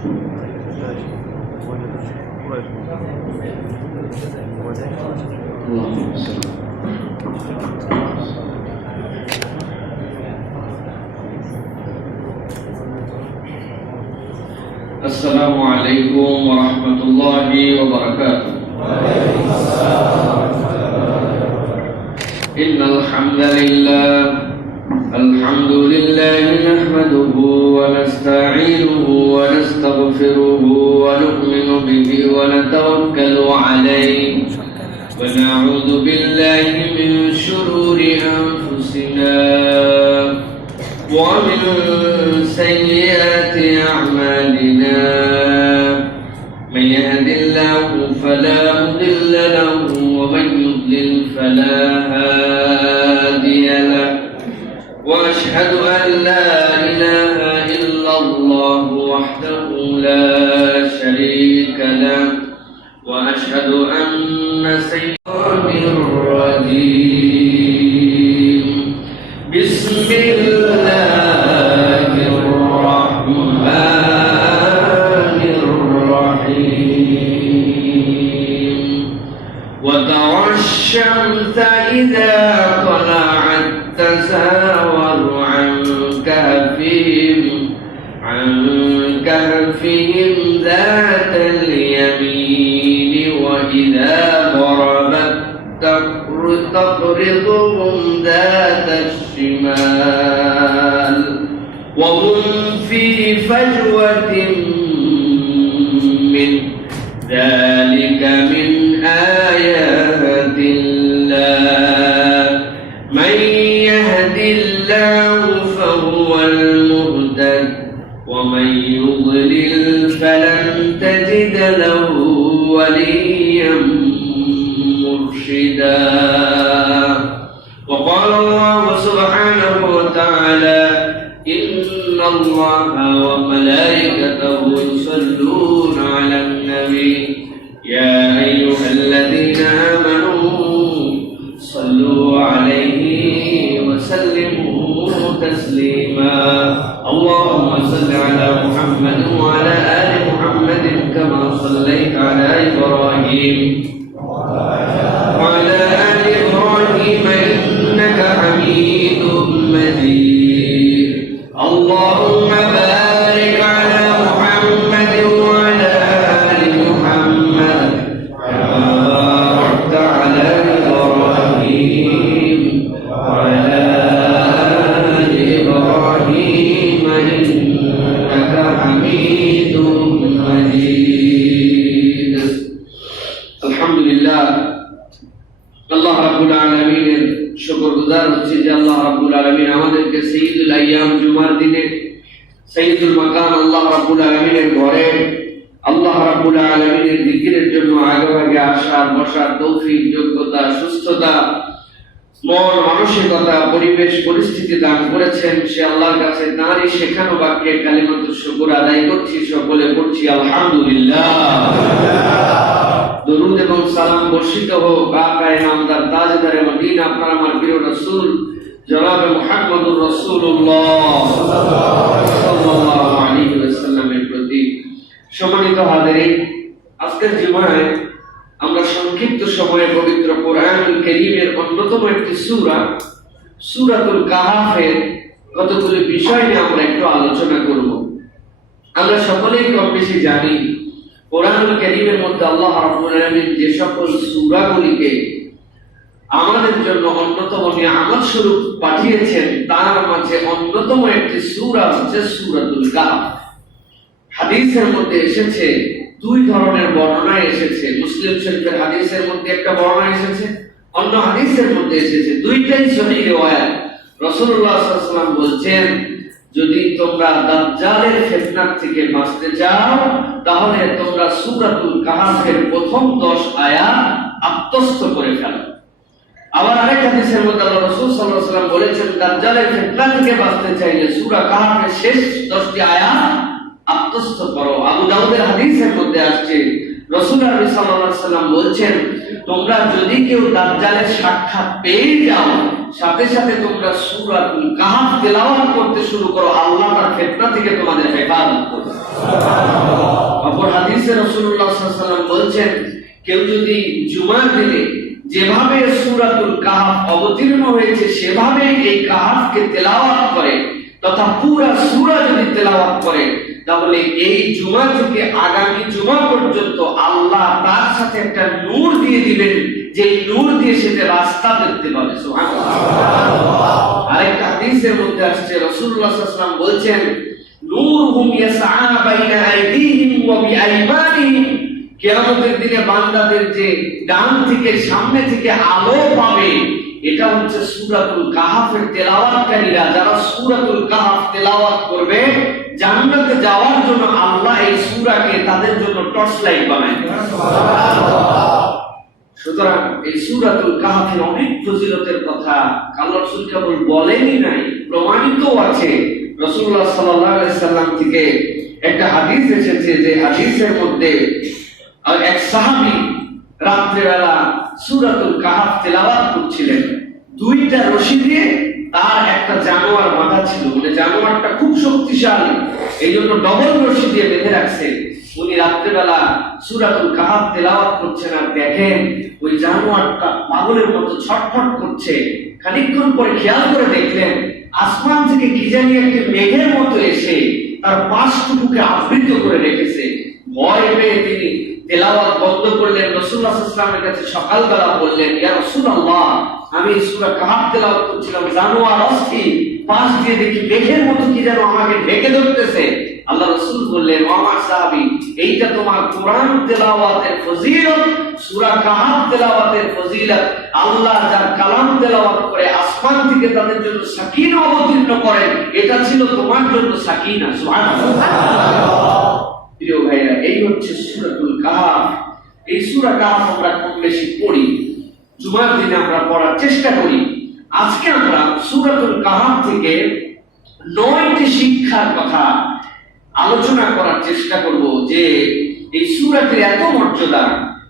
السلام عليكم ورحمة الله وبركاته. إن الحمد لله نحمده ونستعينه ونستغفره ونؤمن به ونتوكل عليه ونعوذ بالله من شرور أنفسنا ومن سيئات أعمالنا. من يهد الله فلا مضل له ومن يضلل فلا هادي له. وأشهد أن لا إله إلا الله وحده لا شريك له. وأشهد أن سيدنا الرجيم. بسم الله الرحمن الرحيم. وترى الشمس إذا طلعت تزاور عن كهفهم ذات اليمين وإذا غربت تقرضهم ذات الشمال وهم في فجوة من ذلك من آيات الله. من يهد الله فهو المهتد ومن يضلل فلن تجد له وليا مرشدا. وقال الله سبحانه وتعالى: إن الله وملائكته يصلون على النبي يا أيها الذين آمنوا صلوا عليه وسلموا تسليما. اللهم صل على محمد وعلى آل محمد كما صليت على إبراهيم وعلى آل إبراهيم إنك حميد مجيد. اللهم بارك على محمد وعلى آل محمد كما باركت على إبراهيم وعلى آل إبراهيم إنك حميد مجيد. الحمد لله. আল্লাহ রাব্বুল আলামিনের শুকরগুজার হচ্ছি যে আল্লাহ রাব্বুল আলামিন আমাদেরকে সাইয়্যিদুল আইয়াম জুমার দিনে সাইয়্যিদুল মাকাম আল্লাহ রাব্বুল আলামিনের ঘরে আল্লাহ রাব্বুল আলামিনের জিকিরের জন্য আগে আসার বসার তৌফিক, যোগ্যতা, সুস্থতা, মন মানসিকতা, পরিবেশ পরিস্থিতি দান করেছেন। সে আল্লাহর কাছে তাঁরই শেখানো বাক্যে কালিমাতুশ শুকর আদায় করছি। সকলে পড়ছি আলহামদুলিল্লাহ। দরুদ এবং সালাম বর্ষিত হোক আকায়ে নামদার তাজদারে মদিনা আপনার আমার প্রিয় রাসূল জনাবে মুহাম্মদুর রাসূলুল্লাহ সাল্লাল্লাহু আলাইহি ওয়াসাল্লামের প্রতি। সম্মানিত হাজিরিন, আজকের জুমায় আমরা সংক্ষিপ্ত সময়ে পবিত্র কোরআনুল কারীমের অন্যতম একটি সূরা সূরাতুল কাহফের কতগুলি বিষয় নিয়ে আমরা একটু আলোচনা করব। আমরা সকলেই কম বেশি জানি কোরআনুল কারীমের মধ্যে আল্লাহ রাব্বুল আলামিন যে সকল সূরাগুলিকে আমাদের জন্য অন্যতম নিয়ামত স্বরূপ পাঠিয়েছেন তার মাঝে অন্যতম একটি সূরা হচ্ছে সূরাতুল কাহফ। হাদিসের মধ্যে এসেছে দুই ধরনের বর্ণনা এসেছে। মুসলিম শরীফের হাদিসের মধ্যে একটা বর্ণনা এসেছে, অন্য হাদিসের মধ্যে এসেছে, দুইটাই সহিহ riwayat। রাসূলুল্লাহ সাল্লাল্লাহু আলাইহি ওয়াসাল্লাম বলছেন, যদি তোমরা দাজ্জালের ফিতনা থেকে বাঁচতে চাও তাহলে তোমরা সূরাতুল কাহফের প্রথম 10 আয়াত আত্মস্থ করে ফেলো। আবার আরেক হাদিসের মধ্যে আল্লাহ রাসূল সাল্লাল্লাহু আলাইহি ওয়াসাল্লাম বলেছেন, দাজ্জালের ফিতনা থেকে বাঁচতে চাইলে সূরা কাহফের শেষ 10টি আয়াত আত্মস্থ করো। আবু দাউদের হাদিসের মধ্যে আসছে, রাসূলুল্লাহ সাল্লাল্লাহু আলাইহি ওয়াসাল্লাম বলছেন, তোমরা যদি কেউ দাজ্জালের সাক্ষাৎ পেয়ে যাও সাথে সাথে তোমরা সূরাতুল কাহফ তেলাওয়াত করতে শুরু করো, আল্লাহ তার ফিতনা থেকে তোমাদের হেফাজত করবে। সুবহানাল্লাহ। রাসূলুল্লাহ সাল্লাল্লাহু আলাইহি ওয়াসাল্লাম বলছেন, কেউ যদি জুমার দিনে যেভাবে সূরাতুল কাহফ অবতীর্ণ হয়েছে সেভাবে এই কাহফকে তেলাওয়াত করে তথা পুরা সূরা যদি তেলাওয়াত করে, তাহলে এই জুমা থেকে আগামী জুমা পর্যন্ত আল্লাহ তার সাথে একটা নূর দিয়ে দিবেন, যে নূর দিয়ে সে রাস্তা দেখতে পাবে। সুবহানাল্লাহ। আরেকটা হাদিসের মধ্যে আসছে, রাসূলুল্লাহ সাল্লাল্লাহু আলাইহি ওয়াসাল্লাম বলছেন, নূরুহুম ইয়াসআ বাইনা আইদিহিম ওয়া বিআইমানিহিম, কিয়ামতের দিনে বান্দাদের যে ডান থেকে সামনে থেকে আলো পাবে, এটা হচ্ছে সূরাতুল কাহফের তেলাওয়াতকারীরা। যারা সূরাতুল কাহফ তেলাওয়াত করবে, জান্নাতে যাওয়ার জন্য আল্লাহ এই সূরাকে তাদের জন্য টর্চ লাইট বানায়। সুবহানাল্লাহ। সুতরাং এই সূরাতুল কাহফের অনেক ফজিলতের কথা আল্লাহ রাসূল কেবল বলেনই নাই, প্রমাণিত আছে। রাসূলুল্লাহ সাল্লাল্লাহু আলাইহি সাল্লাম থেকে একটা হাদিস এসেছে, যে হাদিসের মধ্যে এক সাহাবী রাত্রিবেলা সূরাতুল কাহফ তেলাওয়াত করছিলেন। দুইটা রশি দিয়ে তার একটা জানোয়ার বাঁধা ছিল, মানে জানোয়ারটা খুব শক্তিশালী, এই জন্য ডবল রশি দিয়ে বেঁধে রাখছে। উনি রাত্রিবেলা সূরাতুল কাহফ তেলাওয়াত করছেন আর দেখেন ওই জানোয়ারটা পাগলের মতো ছটফট করছে। খানিকক্ষণ পরে খেয়াল করে দেখলেন আসমান থেকে কি জানি একটা মেঘের মতো এসে তার পাশটুকুকে আবৃত করে রেখেছে। ভয় পেয়ে তিনি তেলাওয়াত বন্ধ করলেন, রাসূলুল্লাহ সাল্লাল্লাহু আলাইহি ওয়াসাল্লামের কাছে সকালবেলা বললেন, ইয়া রাসূলুল্লাহ, আমি সূরা কাহফ তেলাওয়াত করছিলাম, জানোয়ার অস্থির, পাশ দিয়ে দেখি মেঘের মতো কি যেন আমাকে ঢেকে ধরতেছে। আল্লাহ রাসূল বললেন, ও আমার সাহাবী, এইটা তোমার কোরআন তেলাওয়াতের ফজিলত, সূরা কাহফ তেলাওয়াতের ফজিলত। আল্লাহ যার কালাম তেলাওয়াত করে আসমান থেকে তাদের জন্য সাকিনা অবতীর্ণ করেন, এটা ছিল তোমার জন্য সাকিনা। সুবহানাল্লাহ। প্রিয় ভাইরা, এই হচ্ছে সূরাতুল কাহফ। এই সূরা কাহফ আমরা কম বেশি পড়ি, জুমার দিনে আমরা পড়ার চেষ্টা করি। আজকে আমরা সূরাতুল কাহফ থেকে 9টি শিক্ষার কথা আলোচনা করার চেষ্টা করব, যে এই সূরাটির এত মর্যাদা,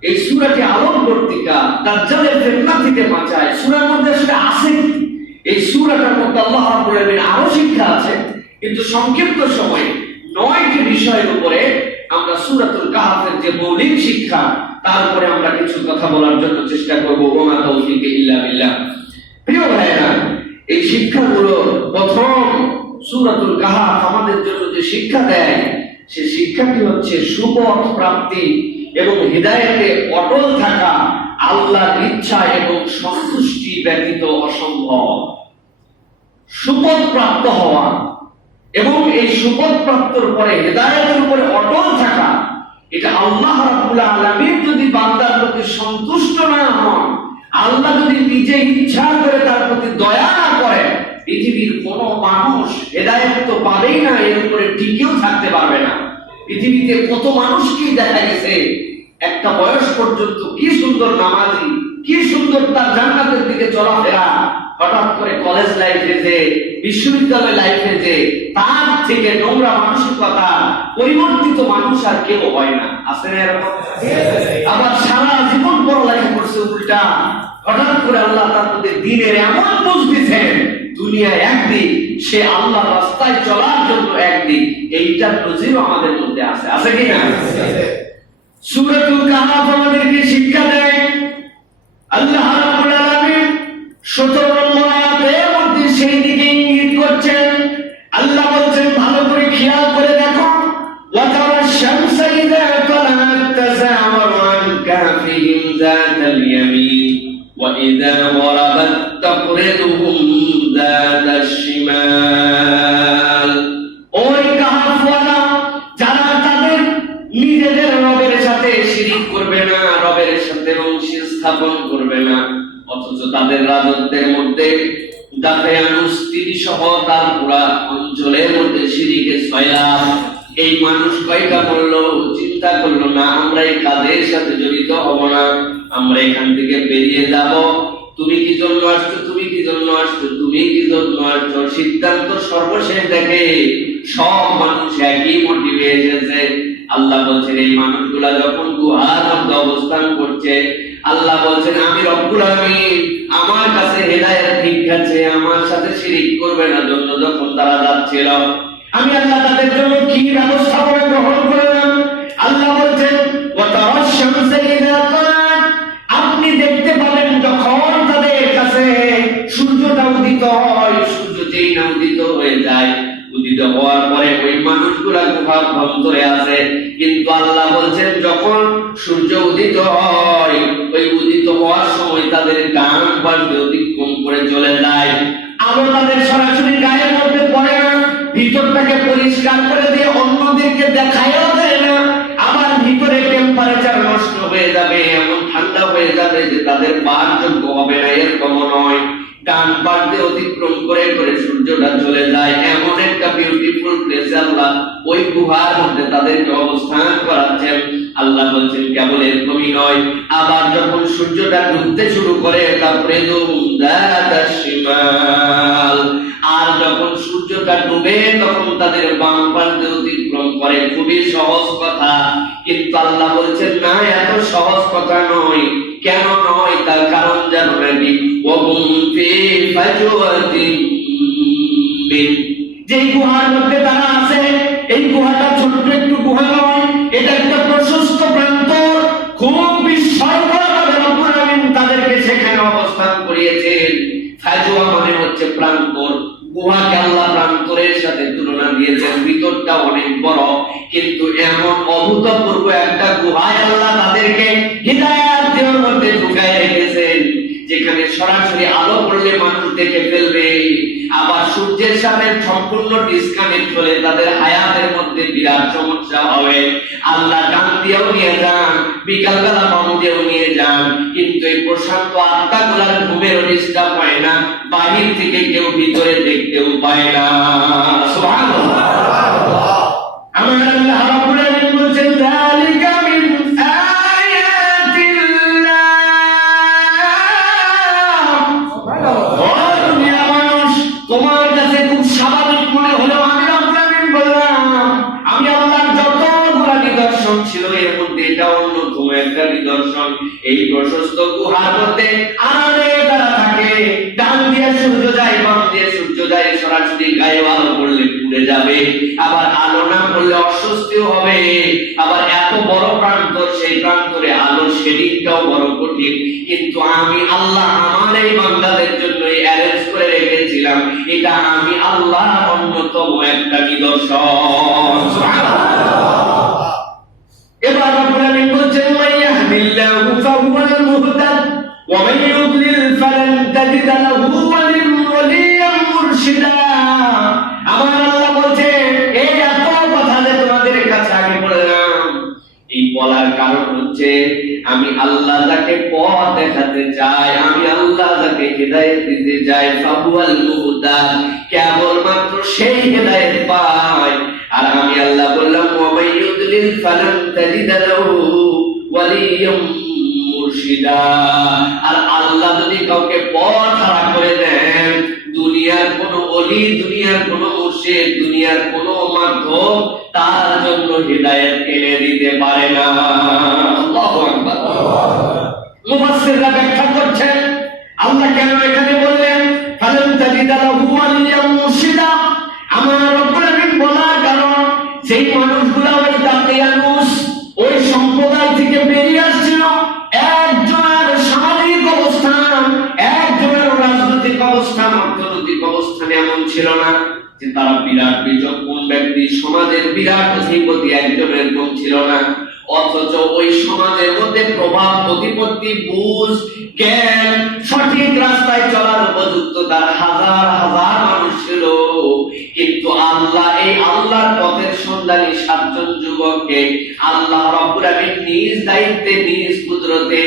এই সূরাটি আলোকবর্তিকা, দাজ্জালের ফিতনা থেকে বাঁচায়। সূরার মধ্যে আসলে আছে কি? এই সূরাটার মধ্যে আল্লাহ রাব্বুল আলামিন আরো শিক্ষা আছে, কিন্তু সংক্ষিপ্ত সময়ে 9টি বিষয়ের উপরে আমরা সূরাতুল কাহফের যে মৌলিক শিক্ষা তার উপরে আমরা কিছু কথা বলার জন্য চেষ্টা করব। ওমা তাওফীক ইল্লা বিল্লাহ। প্রিয় ভাইরা, এই শিক্ষাগুলো প্রথম সূরাতুল কাহফ আমাদের জন্য যে শিক্ষা দেয়, সে শিক্ষাটি হচ্ছে সুপথ প্রাপ্তি এবং হিদায়াতে অটল থাকা আল্লাহর ইচ্ছা এবং সন্তুষ্টি ব্যতীত অসম্ভব। সুপথ প্রাপ্ত হওয়া এবং এই সুপথ প্রাপ্তর পরে হিদায়াতের উপরে অটল থাকা, এটা আল্লাহ রাব্বুল আলামিন যদি বান্দার প্রতি সন্তুষ্ট না হন, আল্লাহ যদি নিজে ইচ্ছা করে তার প্রতি দয়া না করে, পৃথিবীর কোনো মানুষ হিদায়াত তো পাবেই না, এর উপরে টিকেও থাকতে পারবে না। পৃথিবীতে কত মানুষকে দেখা গেছে একটা বয়স পর্যন্ত কি সুন্দর নামাজি, কি সুন্দর তার জান্নাতের দিকে চলাফেরা, হঠাৎ করে কলেজ লাইফে যে, বিশ্ববিদ্যালয় লাইফে যে, তার থেকে নোংরা মানসিকতা পরিবর্তিত মানুষ আর কেউ হয় না। আছে না এরকম? আবার সারা জীবন পড়ালেখা করছে উল্টা, হঠাৎ করে আল্লাহ তার মধ্যে দ্বীনের এমন বুঝ দিয়েছেন, দুনিয়া একদিক, সে আল্লাহ রাস্তায় চলার জন্য একদিক। এইটার নজিরও আমাদের মধ্যে আছে। আছে কি না? সূরাতুল কাহফ আমাদেরকে শিক্ষা দেয়। আল্লাহ রাব্বুল আলামিন 17 নম্বর আয়াতের মধ্যে সেই দিকে ইঙ্গিত করছেন। আল্লাহ বলছেন, ভালো করে খেয়াল করে দেখো, ওয়া তারা শামসা ইযা তালাআত তাযাওয়ারু আন কাফিহিম যাতাল ইয়ামিন ওয়া ইযা গরাবাত তাকরিদুহুম যাতাশ শিমাল। ওই কাহফওয়ালা যারা তাদের নিজেদের রবের সাথে শিরিক করবে না, রবের সাথে অংশ স্থাপন করবে না, অথচ তাদের রাজত্বের মধ্যে দাফিয়ানুস তিনি সহ তার পুরা অঞ্চলের মধ্যে শিরিকে সয়লাব। এই মানুষ কয়টা বললো, চিন্তা করলো না, আমরা এই কাজের সাথে জড়িত হব না, আমরা এখান থেকে বেরিয়ে যাব। তুমি কি জন্য আসছো, তুমি কি জন্য আসছো, তুমি কি জন্য আসছো, সিদ্ধান্ত সর্বশেষ দেখে সব মানুষ একই মোটিভে এসেছে। আল্লাহ বলছেন, এই মানুষগুলা যখন গুহার মধ্যে অবস্থান করছে, আল্লাহ বলছেন, আমি রব্বুল আমিন, আমার কাছে হেদায়েত ঠিক আছে, আমার সাথে শিরিক করবে না জন্য যখন তারা যাচ্ছিল, আমি আল্লাহ তাদের জন্য কি ব্যবস্থাপনা গ্রহণ করলাম। আল্লাহ বলছেন, অন্তরে আছে। কিন্তু আল্লাহ বলছেন যখন সূর্য উদিত হয়, ওই উদিত হওয়ার সময় তাদের ডান পাশ দিয়ে অতিক্রম করে চলে যায়। আলো তাদের সরাসরি গায়ের মধ্যে পড়ে না, ভিতরটাকে পরিষ্কার করে দিয়ে অন্যদেরকে দেখায়ও দেয় না। আবার ভিতরে টেম্পারেচার নষ্ট হয়ে যাবে, এমন ঠান্ডা হয়ে যাবে যে তাদের পাঠযোগ্য হবে না, এরকমও নয়। ডান পাশ দিয়ে অতিক্রম করে করে সূর্যটা চলে যায়। এমন একটা বিউটিফুল প্লেসে আল্লাহ ওই গুহার মধ্যে তাদেরকে অবস্থান করাচ্ছেন। আল্লাহ বলছেন কেবল এরকমই নয়, আবার যখন সূর্যটা ডুবতে শুরু করে তারপরে আর যখন সূর্যটা ডুবে তখন তাদের বাম পাশ দিয়ে অতিক্রম করে। খুবই সহজ কথা, কিন্তু আল্লাহ বলছেন না, এত সহজ কথা নয়। কেন নয়? তার কারণ জানো নাকি? যে গুহার মধ্যে তারা আছে, এই গুহাটা ছোট্ট একটু গুহা নয়, এটা একটা প্রশস্ত প্রান্তর। খুব বিস্ময়করভাবে রব্বুল আলামিন তাদেরকে সেখানে অবস্থান করিয়েছেন। ফাজওয়া মানে হচ্ছে প্রান্তর। গুহাকে আল্লাহ প্রান্তরের সাথে তুলনা দিয়েছেন, ভিতরটা অনেক বড়। কিন্তু এমন অভূতপূর্ব একটা গুহায় আল্লাহ তাদেরকে হিদায়াতের মধ্যে ঢুকায় রেখেছেন, যেখানে সরাসরি আলো পড়লে মানুষ দেখে ফেলবে। আবার সূর্যের সাথে সম্পূর্ণ ডিসকানেক্ট হলে তাদের হায়াতের মধ্যে বিরাট সমস্যা হবে। আল্লাহ ডান দিয়েও নিয়ে যান, বিকালবেলা বাম দিয়েও নিয়ে যান, কিন্তু এই প্রশান্ত আত্মাগুলার ঘুমের ডিস্টার্ব হয় না, বাহির থেকে কেউ ভিতরে দেখতেও পায় না। সুবহানাল্লাহ। আমার আল্লাহ রাব্বুল আলামিন বলেন যালিকা মিন আয়াতিল্লাহ। তোমার কাছে খুব স্বাভাবিক মনে হলো, আমি রাব্বুল আলামিন বললাম আমি আল্লাহর যতগুলো নিদর্শন ছিল এর মধ্যে এটা অন্যতম একটা নিদর্শন। এই প্রশস্ত গুহার মধ্যে আরামে তারা থাকে, ডান দিয়ে সূর্য যায়, বাম দিয়ে সূর্য যায়, সরাসরি গায়ে আলো পড়লে পুড়ে যাবে, আবার আলো না পড়লে অস্বস্তিও হবে। আবার এত বড় প্রান্তর, সেই প্রান্তরে আলো শেডিংটাও বড় কঠিন। কিন্তু আমি আল্লাহ আমার এই বান্দাদের জন্য অ্যারেঞ্জ করে রেখেছিলাম, এটা আমি আল্লাহ অন্যতম একটা নিদর্শন। সুবহানাল্লাহ। এবার রব্বুল আলামিন বলেন মাইয়াহদিল্লাহু ফাহুয়াল মুহতাদ ওয়া মান ইউদ্লিল ফালান তাজিদ লাহু ওয়ালিয়্যান মুরশিদা। আমার আল্লাহ বলেন এই এত কথা যে তোমাদের কাছে আগে বললাম, এই বলার কারণ হচ্ছে আমি আল্লাহ যাকে পথ দেখাতে চাই, আমি আল্লাহ যাকে হিদায়াত দিতে চাই, ফাহুয়াল মুহতাদ, কেবলমাত্র সেই হিদায়াত পায়। আর আমি আল্লাহ বললাম ওয়া মান ইউদ্লিল ফালান তাজিদ লাহু ওয়ালিয়্যান মুরশিদা। আর আল্লাহ যদি কাউকে পথ হারা করে দেন, দুনিয়ার কোন ওলি, দুনিয়ার কোন মুর্শিদ, দুনিয়ার কোন মাধ্যম তার জন্য হিদায়াত এনে দিতে পারে না। আল্লাহু আকবার। মুফাসসিররা ব্যাখ্যা করছেন আল্লাহ কেন এখানে বললেন ফালান তাজিদ লাহু ওয়ালিয়্যান মুরশিদা। আমার রব্বুল আলামিন বলার কারণ সেই মানুষগুলা ওই দাকিয়ানুস, ওই সম্প্রদায় থেকে বেরিয়ে আসছিল। একজনের সামাজিক অবস্থান, একজনের রাজনৈতিক অবস্থান, অর্থনৈতিক অবস্থান এমন ছিল না যে তারা বিরাট বিচক্ষণ ব্যক্তি, সমাজের বিরাট অধিপতি একজন এরকম ছিল না। অথচ ওই সমাজের মধ্যে প্রভাব, প্রতিপত্তি, বুঝ, জ্ঞান, সঠিক রাস্তায় চলার উপযুক্ত তার হাজার হাজার মানুষ ছিল। কিন্তু আল্লাহ এই আল্লাহর পথের সন্ধানী সাতজন যুবককে আল্লাহ রাব্বুল আলামিন নিজ দায়িত্বে, নিজ কুদরতে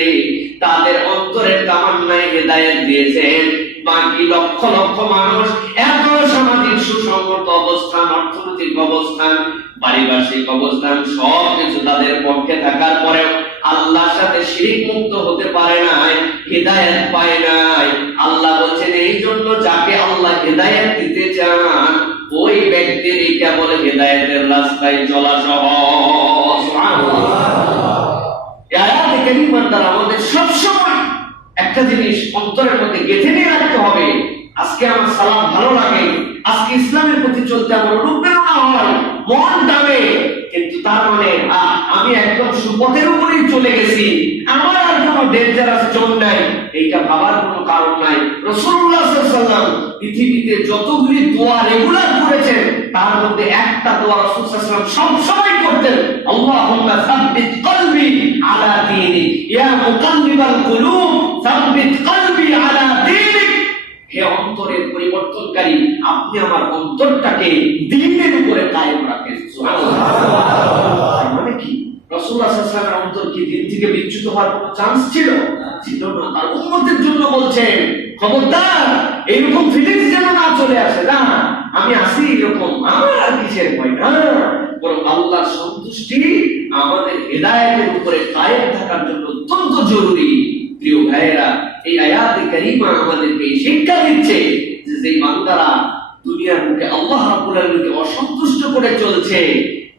তাদের অন্তরের তামান্নায় হেদায়েত দিয়েছেন। বাকি লক্ষ লক্ষ মানুষ এত সামাজিক সুসংগত অবস্থান, অর্থনৈতিক অবস্থান, পারিপার্শ্বিক অবস্থান সব কিছু তাদের পক্ষে থাকার পরেও আল্লাহর সাথে শিরক মুক্ত হতে পারে নাই, হিদায়াত পায় নাই। আল্লাহ বলেন এই জন্য যাকে আল্লাহ হিদায়াত দিতে চান ওই ব্যক্তিরই কেবল হিদায়াতের রাস্তায় চলা সহজ। সুবহানাল্লাহ। এই আয়াতে কারিমার দ্বারা আমাদের সব সময় একটা জিনিস অন্তরের মধ্যে গেঁথে নিয়ে রাখতে হবে। আজকে আমার সালাত ভালো লাগে, আজকে ইসলামের প্রতি চলতে আমার অনুপ্রেরণা হয়, মন টানে, কিন্তু তার মানে আমি একদম সুপথের উপরেই চলে গেছি, আমার আর কোনো ডেঞ্জারাস জোন নাই, এইটা ভাবার কোনো কারণ নাই। রাসূলুল্লাহ সাল্লাল্লাহু আলাইহি ওয়াসাল্লাম পৃথিবীতে যতগুলি দোয়া রেগুলার করেছেন তার মধ্যে একটা দোয়া রাসূল সাল্লাল্লাহু আলাইহি ওয়াসাল্লাম সবসময় করতেন, আল্লাহুম্মা সাব্বিত কলবি আলা দীনিক, ইয়া মুকাল্লিবাল কুলুব সাব্বিত কলবি আলা দীনিক। হে অন্তরের পরিবর্তনকারী, আপনি আমার অন্তরটাকে দ্বীনের উপরে কায়েম রাখেন। সুবহানাল্লাহ। মানে কি রাসূলুল্লাহ সাল্লাল্লাহু আলাইহি ওয়াসাল্লামের অন্তর কি দিন থেকে বিচ্যুত হওয়ার কোনো চান্স ছিল? ছিল না। তার উম্মতের জন্য বলছেন, খবরদার এরকম ফিলিংস যেন না চলে আসে, না আমি আসি এরকম, আমার আর কিসের ভয় না, বরং আল্লাহর সন্তুষ্টি আমাদের হেদায়েতের উপরে কায়েম থাকার জন্য অত্যন্ত জরুরি। প্রিয় ভাইয়েরা, এই আয়াতে কারিমা আমাদেরকে শিক্ষা দিচ্ছে যে যে বান্দারা দুনিয়ার মুখে আল্লাহ রাব্বুল আলামিনকে অসন্তুষ্ট করে চলছে,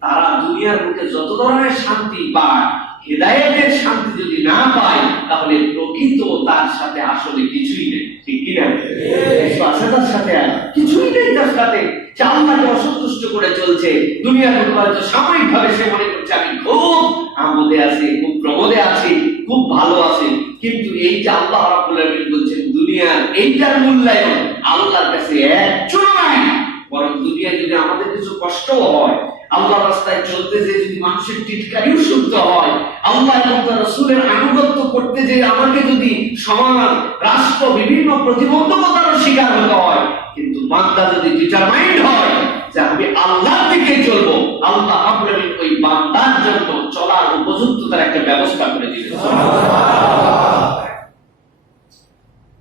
তারা দুনিয়ার মুখে যত ধরনের শান্তি পায়, হেদায়েতের শান্তি যদি না পায়, তাহলে প্রকৃত তার সাথে আসলে কিছুই নেই। ঠিক কি না? আছে তার সাথে কিছুই নেই, তার সাথে সে আল্লাহকে অসন্তুষ্ট করে চলছে। দুনিয়ার মধ্যে হয়তো সাময়িকভাবে সে মনে করছে আমি খুব আমোদে আছি, খুব প্রমোদে আছি, খুব ভালো আছি, কিন্তু এই যে আল্লাহ রাব্বুল আলামিন বলছেন দুনিয়ার এইটার মূল্যায়ন আল্লাহর কাছে এক চুল নাই। বরং দুনিয়ায় যদি আমাদের কিছু কষ্টও হয়, আল্লাহর রাস্তায় চলতে যে যদি মানুষের টিটকারিও শুনতে হয়, আল্লাহ এবং তার রাসূলের আনুগত্য করতে যে আমাকে যদি সমাজ রাষ্ট্র বিভিন্ন প্রতিবন্ধকতার শিকার হতে হয়, কিন্তু বান্দা যদি ডিটারমাইন্ড হয় যে আমি আল্লাহর দিকে চলবো, আল্লাহ রাব্বুল আলামিন ওই বান্দার জন্য চলার উপযুক্ত তার একটা ব্যবস্থা করে দিবেন।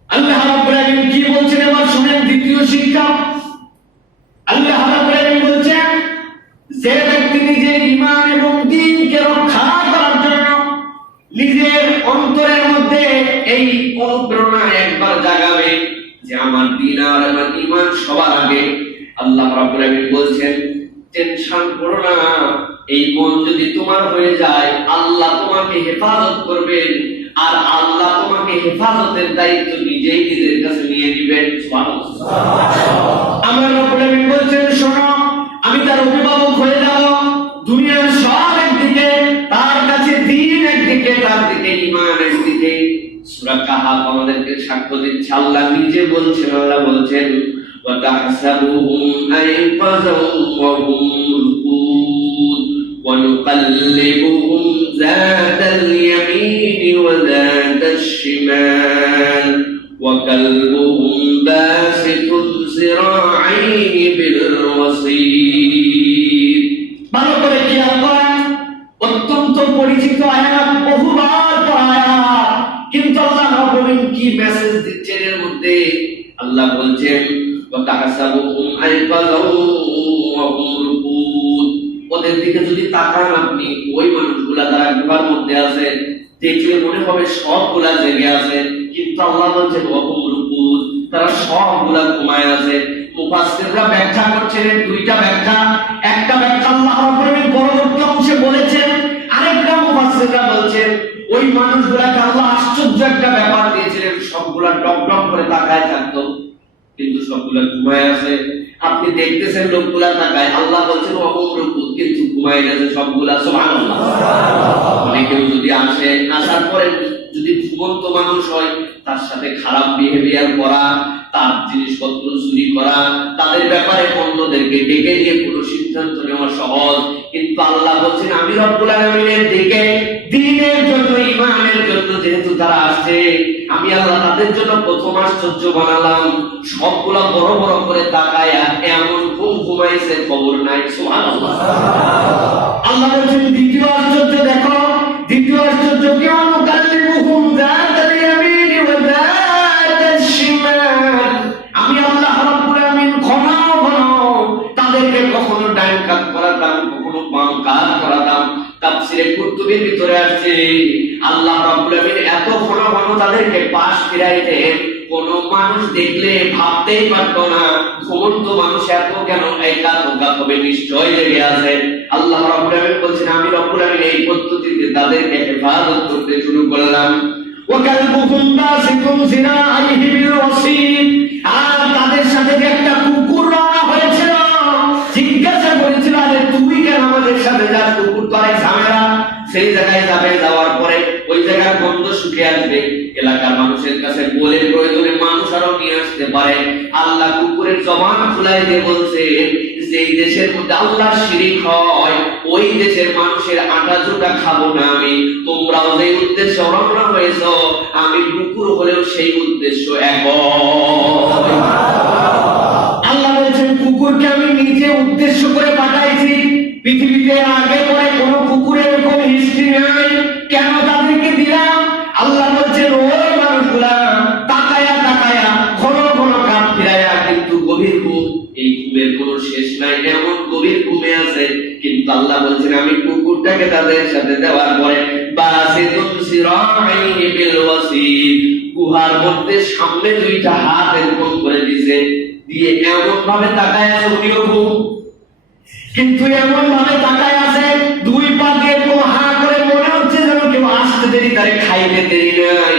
আল্লাহ রাব্বুল আলামিন কি বলছেন এবার শুনেন, দ্বিতীয় শিক্ষা। আল্লাহ রাব্বুল আলামিন বলছেন যে ব্যক্তি নিজের ঈমান এবং দ্বীনকে রক্ষা করার জন্য নিজের অন্তরের মধ্যে এই অনুপ্রেরণা একবার জাগাবে যে আমার দ্বীন আর আমার ঈমান সবার আগে, আল্লাহ রাব্বুল আলামিন বলছেন টেনশন করো না, এই মন যদি তোমার হয়ে যায় আল্লাহ তোমাকে হেফাজত করবেন, আর আল্লাহ তোমাকে হেফাজতের দায়িত্ব নিজেই নিজের কাছে নিয়ে নেবেন। সুবহানাল্লাহ। আমার রাব্বুল আলামিন বলছেন শোনো, আমি তার অভিভাবক হয়ে যাব, দুনিয়ার সব একদিকে, তার কাছে দ্বীন একদিকে, তার দিকে ঈমান একদিকে। সূরা কাহাফ আমাদেরকে সাক্ষ্য দিচ্ছে, আল্লাহ নিজে বলছেন, আল্লাহ বলছেন ওয়া তাহসাবুহুম আইকাযাও ওয়া হুম রুকুদ ওয়া নুকাল্লিবুহুম যাতাল ইয়ামিনি ওয়া যাতাশ শিমাল ওয়া কালবুহুম বাসিতুন যিরাআইহি বিল ওয়াসীদ। ভালো করে খেয়াল করেন, অত্যন্ত পরিচিত আয়াত, বহুবার পড়া আয়াত, কিন্তু আল্লাহ রাব্বুল আলামিন কি মেসেজ দিচ্ছেন এর মধ্যে? আল্লাহ বলছেন ওয়া তাহসাবুহুম আইকাযাও ওয়া হুম রুকুদ। ওদের দিকে যদি তাকান আপনি, ওই মানুষগুলা যারা গুহার মধ্যে আছে, দেখলে মনে হবে সবগুলা জেগে আছে, কিন্তু আল্লাহ বলছেন ওয়া হুম রুকুদ, তারা সবগুলা ঘুমায় আছে। মুফাসসিররা ব্যাখ্যা করছেন দুইটা ব্যাখ্যা। একটা ব্যাখ্যা আল্লাহ রাব্বুল আলামিন পরবর্তী অংশে বলেছেন, আরেকটা মুফাসসিররা বলছেন ওই মানুষগুলাকে আল্লাহ আশ্চর্য একটা ব্যাপার দিয়েছিলেন, সবগুলা ডক ডক করে তাকায় থাকতো, কিন্তু সবগুলা ঘুমায় আছে। আপনি দেখতেছেন লোকগুলা তাকায়, আল্লাহ বলছেন ওয়া হুম রুকুদ, কিন্তু ঘুমায় গেছে সবগুলা। সুবহানাল্লাহ। মানে কেউ যদি আসে, আসার পরে যদি ঘুমন্ত মানুষ হয়, তার সাথে খারাপ বিহেভিয়ার করা, তার জিনিসপত্র চুরি করা, তাদের ব্যাপারে অন্যদেরকে ডেকে দিয়ে কোনো সিদ্ধান্ত নেওয়া সহজ, কিন্তু আল্লাহ বলছেন আমি রব্বুল আলামিনের দিকে দ্বীনের জন্য, ঈমানের জন্য যেহেতু তারা আসছে, আমি আল্লাহ তাদের জন্য প্রথম আশ্চর্য বানালাম, সবগুলা বড় বড় করে তাকায় এমন ঘুম ঘুমাইছে খবর নাই। সুবহানাল্লাহ। আল্লাহ বলছেন দ্বিতীয় আশ্চর্য দেখো, দ্বিতীয় আশ্চর্য কি? অনুকাল্লিবুহুম যাতাল ইয়ামিনি ওয়া যাতাশ শিমাল। আমি আল্লাহ রাব্বুল আলামিন ঘন ঘন তাদেরকে কখনো ডান কাত করাতাম, কখনো বাম কাত করাতাম। তাফসীরে কুরতুবীর ভিতরে আসছে আল্লাহ রাব্বুল আলামিন এত ঘন ঘন তাদেরকে পাশ ফিরাইতেন, কোন মানুষ দেখলে ভাবতেই পারতো না ঘুমন্ত মানুষ এত কেন একা ধোকা হবে, নিশ্চয় লেগে আছে। আল্লাহ রাব্বুল আলামিন বলছেন আমি রব্বুল আলামিন এই পদ্ধতিতে তাদেরকে হেফাজত করতে শুরু করলাম। ওয়া কালবুহুম বাসিতুন যিরাআইহি বিল ওয়াসীদ। আর তাদের সাথে যে একটা কুকুর রওনা হয়েছিল, জিজ্ঞাসা করেছিল আরে তুই কেন আমাদের সাথে যাস, কুকুর তো আরেক ঝামেলা, সেই জায়গায় যাবে, যাওয়ার পরে ওই জায়গার গন্ধ শুকিয়ে আসবে, এলাকার মানুষের কাছে বলে প্রয়োজনে মানুষ আরো নিয়ে আসতে পারে। আল্লাহ কুকুরের জবান খুলাই দিয়ে বলছে, যেই দেশের মধ্যে আল্লাহ শিরিক হয় ওই দেশের মানুষের আটা জুটা খাবো না আমি। তোমরাও যে উদ্দেশ্যে রওনা হয়েছো, আমি কুকুর হলেও সেই উদ্দেশ্য এক। আল্লাহ বলছেন কুকুরকে আমি নিজে উদ্দেশ্য করে পাঠাইছি। পৃথিবীতে আগে পরে কোনো কুকুরের এরকম হিস্ট্রি নাই, কেন তাদেরকে দিলাম? আল্লাহ বলছেন ওই মানুষগুলা তাকায়া তাকায়া ঘন ঘন কান ফিরায়া কিন্তু গভীর ঘুম, এই ঘুমের কোনো শেষ নাই, এমন গভীর ঘুমে আছে। কিন্তু আল্লাহ বলছেন আমি কুকুরটাকে তাদের সাথে দেওয়ার পরে বাসিতুন সিরাইহি বিল ওয়াসিদ, গুহার মধ্যে সামনে দুইটা হাত এরকম করে দিয়েছে, দিয়ে এমন ভাবে তাকায় আছে উনিও ঘুম, কিন্তু এমন ভাবে তাকায় আছে দুই পা দিয়ে এরকম হা করে, মনে হচ্ছে যেন কেউ আসতে দেরি তারে খাইতে দেরি নাই।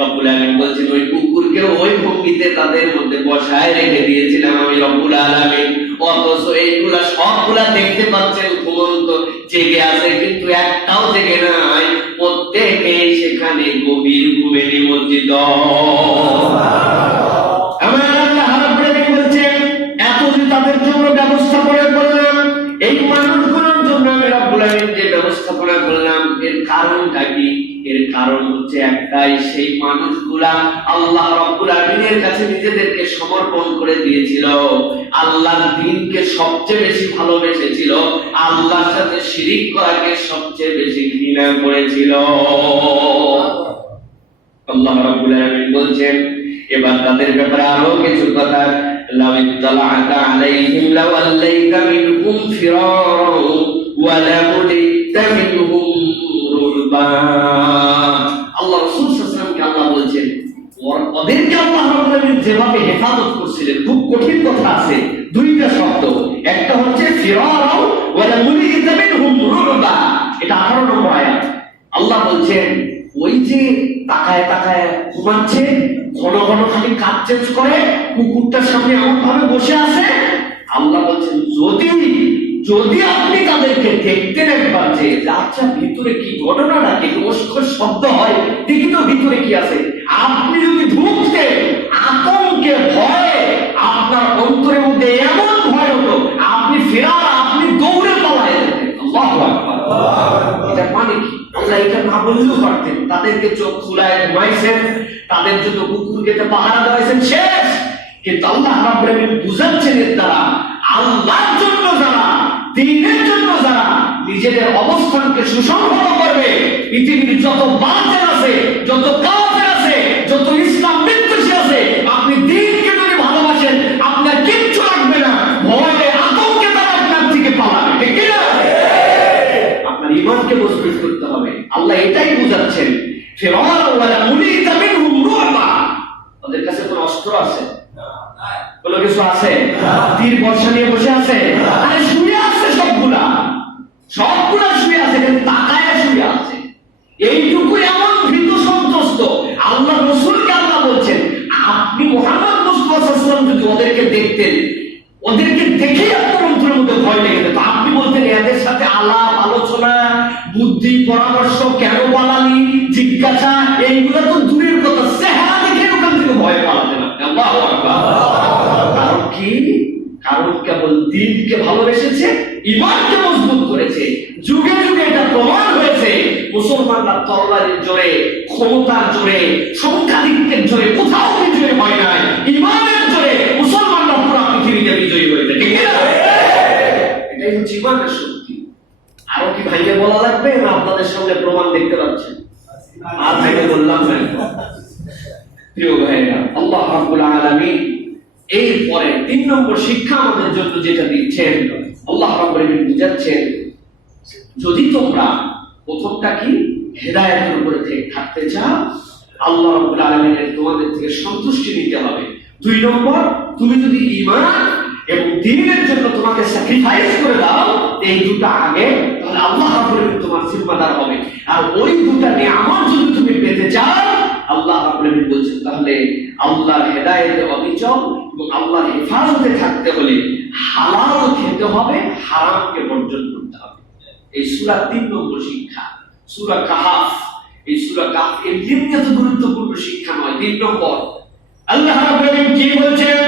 রব্বুল আলামিন বলছেন ওই কুকুরকে ওই ভঙ্গিতে তাদের মধ্যে বসায় রেখে দিয়েছিলাম আমি রব্বুল আলামিন। অথচ এইগুলা সবগুলা দেখতে পাচ্ছেন ঘুমন্ত, জেগে আছে, কিন্তু একটাও জেগে নাই, প্রত্যেকেই সেখানে গভীর ঘুমে নিমজ্জিত। আমার আল্লাহ রাব্বুল আলামিন বলছেন এত যে তাদের জন্য ব্যবস্থা করে বললাম, এই মানুষগুলোর জন্য আমি রব্বুল আলামিন যে ব্যবস্থাপনা করলাম, এর কারণটা কি? এর কারণ হচ্ছে একটাই, সেই মানুষগুলা আল্লাহ রাব্বুল আলামিনের কাছে নিজেদেরকে সমর্পণ করে দিয়েছিল, আল্লাহর দ্বীনকে সবচেয়ে বেশি ভালোবেসেছিল, আল্লাহর সাথে শিরিক করাকে সবচেয়ে বেশি ঘৃণা করেছিল। আল্লাহ রাব্বুল আলামিন বলছেন এবার তাদের ব্যাপারে আরো কিছু কথা। লাউ ইত্তালা'তা আলাইহিম লাওয়াল্লাইতা মিনহুম ফিরারা ওয়া লামুলিতা মিনহুম রুবা। আল্লাহ রাসূল সাল্লাল্লাহু আলাইহি ওয়াসাল্লামকে আল্লাহ বলছেন ওদেরকে আল্লাহ রাব্বুল আলামিন যেভাবে হেফাজত করছিলেন, খুব কঠিন কথা আছে, দুইটা শব্দ, একটা হচ্ছে ফিরারা ওয়া লামুলিতা মিনহুম রুবা, এটা 18 নম্বর আয়াত। আল্লাহ বলছেন ওই যে তাকায় তাকায় ঘুমাচ্ছে, ঘন ঘন খালি কাজ চেঞ্জ করে, কুকুরটার সামনে এমন ভাবে বসে আছে, আল্লাহ বলছেন যদি যদি আপনি তাদেরকে দেখতেন একবার যে আচ্ছা ভিতরে কি ঘটনাটা কি, শব্দ হয় দেখি তো ভিতরে কি আছে, আপনি যদি ঢুকতেন আতঙ্কে ভয়ে আপনার অন্তরের মধ্যে এমন ভয় হতো আপনি ফেরার আপনি দৌড়ে পালায় যেতেন। আল্লাহু আকবার। এটা মানে কি? আল্লাহ এটা না বললেও পারতেন, তাদেরকে চোখ খুলায় ঘুমাইছেন, তাদের জন্য কুকুরকে পাহারা দেওয়াইছেন, শেষ। কিন্তু আল্লাহ রাব্বুল আলামিন বুঝাচ্ছেন এর দ্বারা আল্লাহর জন্য যারা, দ্বীনের জন্য যারা নিজেদের অবস্থানকে সুসংহত করবে, পৃথিবীর যত বাতিল আছে, যত কাফের আছে, যত ইসলাম বিদ্বেষী আছে, আপনি দ্বীনকে যদি ভালোবাসেন আপনার কিচ্ছু লাগবে না, ভয়ে আতঙ্কে তারা আপনার থেকে পালাবে, ঠিক কি না? আপনার ঈমানকে মজবুত করতে হবে। আল্লাহ এটাই বুঝাচ্ছেন। ফিরারা ওয়া লামুলিতা মিনহুম রুবা, ওদের কাছে কোন অস্ত্র আছে? কোনো কিছু আছে? তীর বর্ষা নিয়ে বসে আছে? আরে শুয়ে আছে, সবগুলা শুয়ে আছে, কিন্তু তাকায় শুয়ে আছে। এইটুকু এমন ভীত সন্ত্রস্ত। আল্লাহ রাসূলকে আল্লাহ বলছেন আপনি মুহাম্মদ মুস্তাফা সাল্লাল্লাহু আলাইহি ওয়াসাল্লাম যদি ওদেরকে দেখতেন, ওদেরকে দেখেই আপনার অন্তরের মধ্যে ভয় লেগে যেত, আপনি বলতেন এদের সাথে আলাপ আলোচনা, বুদ্ধি পরামর্শ, কেন পালালি জিজ্ঞাসা, এইগুলো তো দূরের কথা, চেহারা দেখে ওখান থেকে ভয় পালাতেন আপনি। আল্লাহু আকবার। কারণ কি? কারণ কেবল দ্বীনকে ভালোবেসেছে, ঈমানকে মজবুত করেছে। যুগে যুগে এটা প্রমাণ হয়েছে, মুসলমানরা তরবারির জোরে, ক্ষমতার জোরে, সংখ্যাধিক্যের জোরে কোথাও বিজয়ী হয় নাই, ঈমানের জোরে মুসলমানরা পুরো পৃথিবীতে বিজয়ী হয়েছে, ঠিক না? এটাই হচ্ছে ঈমানের শক্তি। আরো কি ভাইকে বলা লাগবে না? আপনাদের সামনে প্রমাণ দেখতে পাচ্ছেন, আর ভাইকে বললাম না। প্রিয় ভাইরা, আল্লাহ রাব্বুল আলামিন এরপরে 3 নম্বর শিক্ষা আমাদের জন্য যেটা দিচ্ছেন, আল্লাহ রাব্বুল আলামিন বুঝাচ্ছেন যদি তোমরা প্রথমটা কি হেদায়েতের উপরে থাকতে চাও, আল্লাহ রাব্বুল আলামিনের তোমাদের থেকে সন্তুষ্টি নিতে হবে। 2 নম্বর, তুমি যদি ঈমান এবং দ্বীনের জন্য তোমাকে স্যাক্রিফাইস করে দাও, এই দুটো আগে, তাহলে আল্লাহ রাব্বুল আলামিন তোমার জিম্মাদার হবে। আর ওই দুটো নিয়ামত যদি তুমি পেতে চাও, আল্লাহ রাব্বুল আলামিন বলছেন তাহলে আল্লাহর হেদায়েতে অবিচল এবং আল্লাহর হেফাজতে থাকতে হলে হালাল খেতে হবে, হারামকে বর্জন করতে হবে। এই সূরার 3 নম্বর শিক্ষা। সূরা কাহফ। এই সূরা কাহফ এমনি এত গুরুত্বপূর্ণ শিক্ষা নয়। 3 নম্বর আল্লাহ রাব্বুল আলামিন কি বলছেন?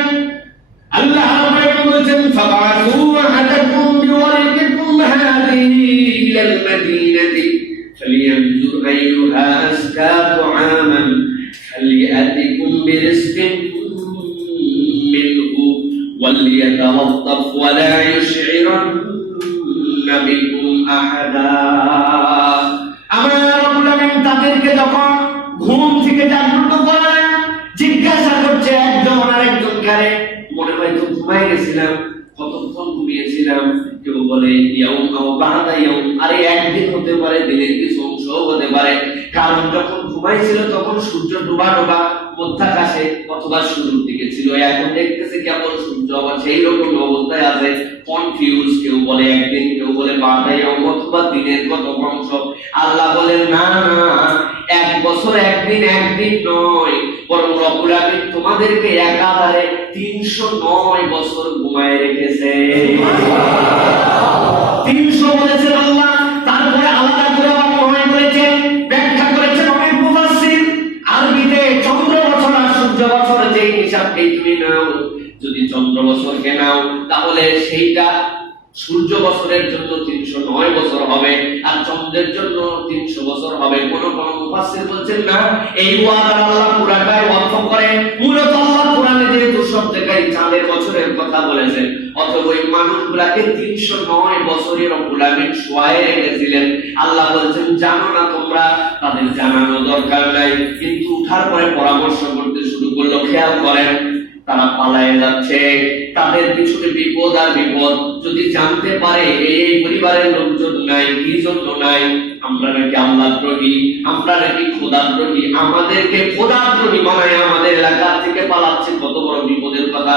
আল্লাহ রাব্বুল আলামিন বলছেন ফাবাসু আহাদাকুম বিওয়ারিকুম হাদিহি ইলাল মাদিনাতি ফালিয়ানজুর আইয়ুহা আসকা তুআমান ফালিয়াতিকুম বিরিজকিন মিনহু ওয়ালিয়াতাওয়াফফ ওয়া লা ইউশዒরান্না বিকুম আহাদা। আমরা রাব্বুল আলামিন তাদেরকে যখন ঘুম থেকে জাগ্রত করেন, জিজ্ঞাসা করছে একজন আরেকজন কারে, মনে হয় তো ঘুমায় গেছিলাম, কতক্ষণ ঘুমিয়েছিলাম? কেউ বলে ইয়াউম আও বাদা ইয়াউম, আরে একদিন হতে পারে, দিনের কিছু অংশ হতে পারে। কারণ যখন ঘুমাইছিল তখন সূর্য ডোবা ডোবা মধ্যাকাশে অথবা শুরুর দিকে ছিল, এখন দেখতেছে কেবল সূর্য আবার সেই রকম অবস্থায় আছে, কনফিউজ। কেউ বলে একদিন, কেউ বলে বাদা ইয়াউম অথবা দিনের কত অংশ। আল্লাহ বলেন না না, 1 বছর একদিন একদিন নয়, বরং রব্বুল আলামিন তোমাদেরকে একাধারে 309 বছর ঘুমায় রেখেছে। 300 বলেছেন আল্লাহ, তারপরে আলাদা করে আবার প্রমাণ করেছেন, ব্যাখ্যা করেছেন অনেক মুফাসসির। আরবিতে চন্দ্র বছর আর সূর্য বছর যেই হিসাবকেই তুমি নাও, যদি চন্দ্র বছরকে নাও তাহলে সেইটা সূর্য বছরের জন্য 309 বছর হবে, আর চন্দ্রের জন্য 300 বছর হবে। কোন কোন মুফাসসির বলছেন না, এই ওয়াদা আল্লাহ পুরাটাই অর্থ করেন। মূলত আল্লাহ কোরআনে যেহেতু সব জায়গায় চাঁদের বছরের কথা বলেছেন, অথবা ওই মানুষগুলাকে 309 বছরের রব্বুল আলামিন শোয়ায় রেখেছিলেন। আল্লাহ বলছেন জানো না তোমরা, তাদের জানানো দরকার নাই, কিন্তু উঠার পরে পরামর্শ করতে শুরু করলো। খেয়াল করেন, তারা পালায়ে যাচ্ছে, তাদের পিছনে বিপদ আর বিপদ। যদি জানতে পারে এই পরিবারের লোকজন নাই, কি জন্য নাই? আমরা নাকি আল্লাহদ্রোহী, আমরা নাকি খোদাদ্রোহী, আমাদেরকে খোদাদ্রোহী বানায় আমাদের এলাকা থেকে পালাচ্ছে, কত বড় বিপদের কথা।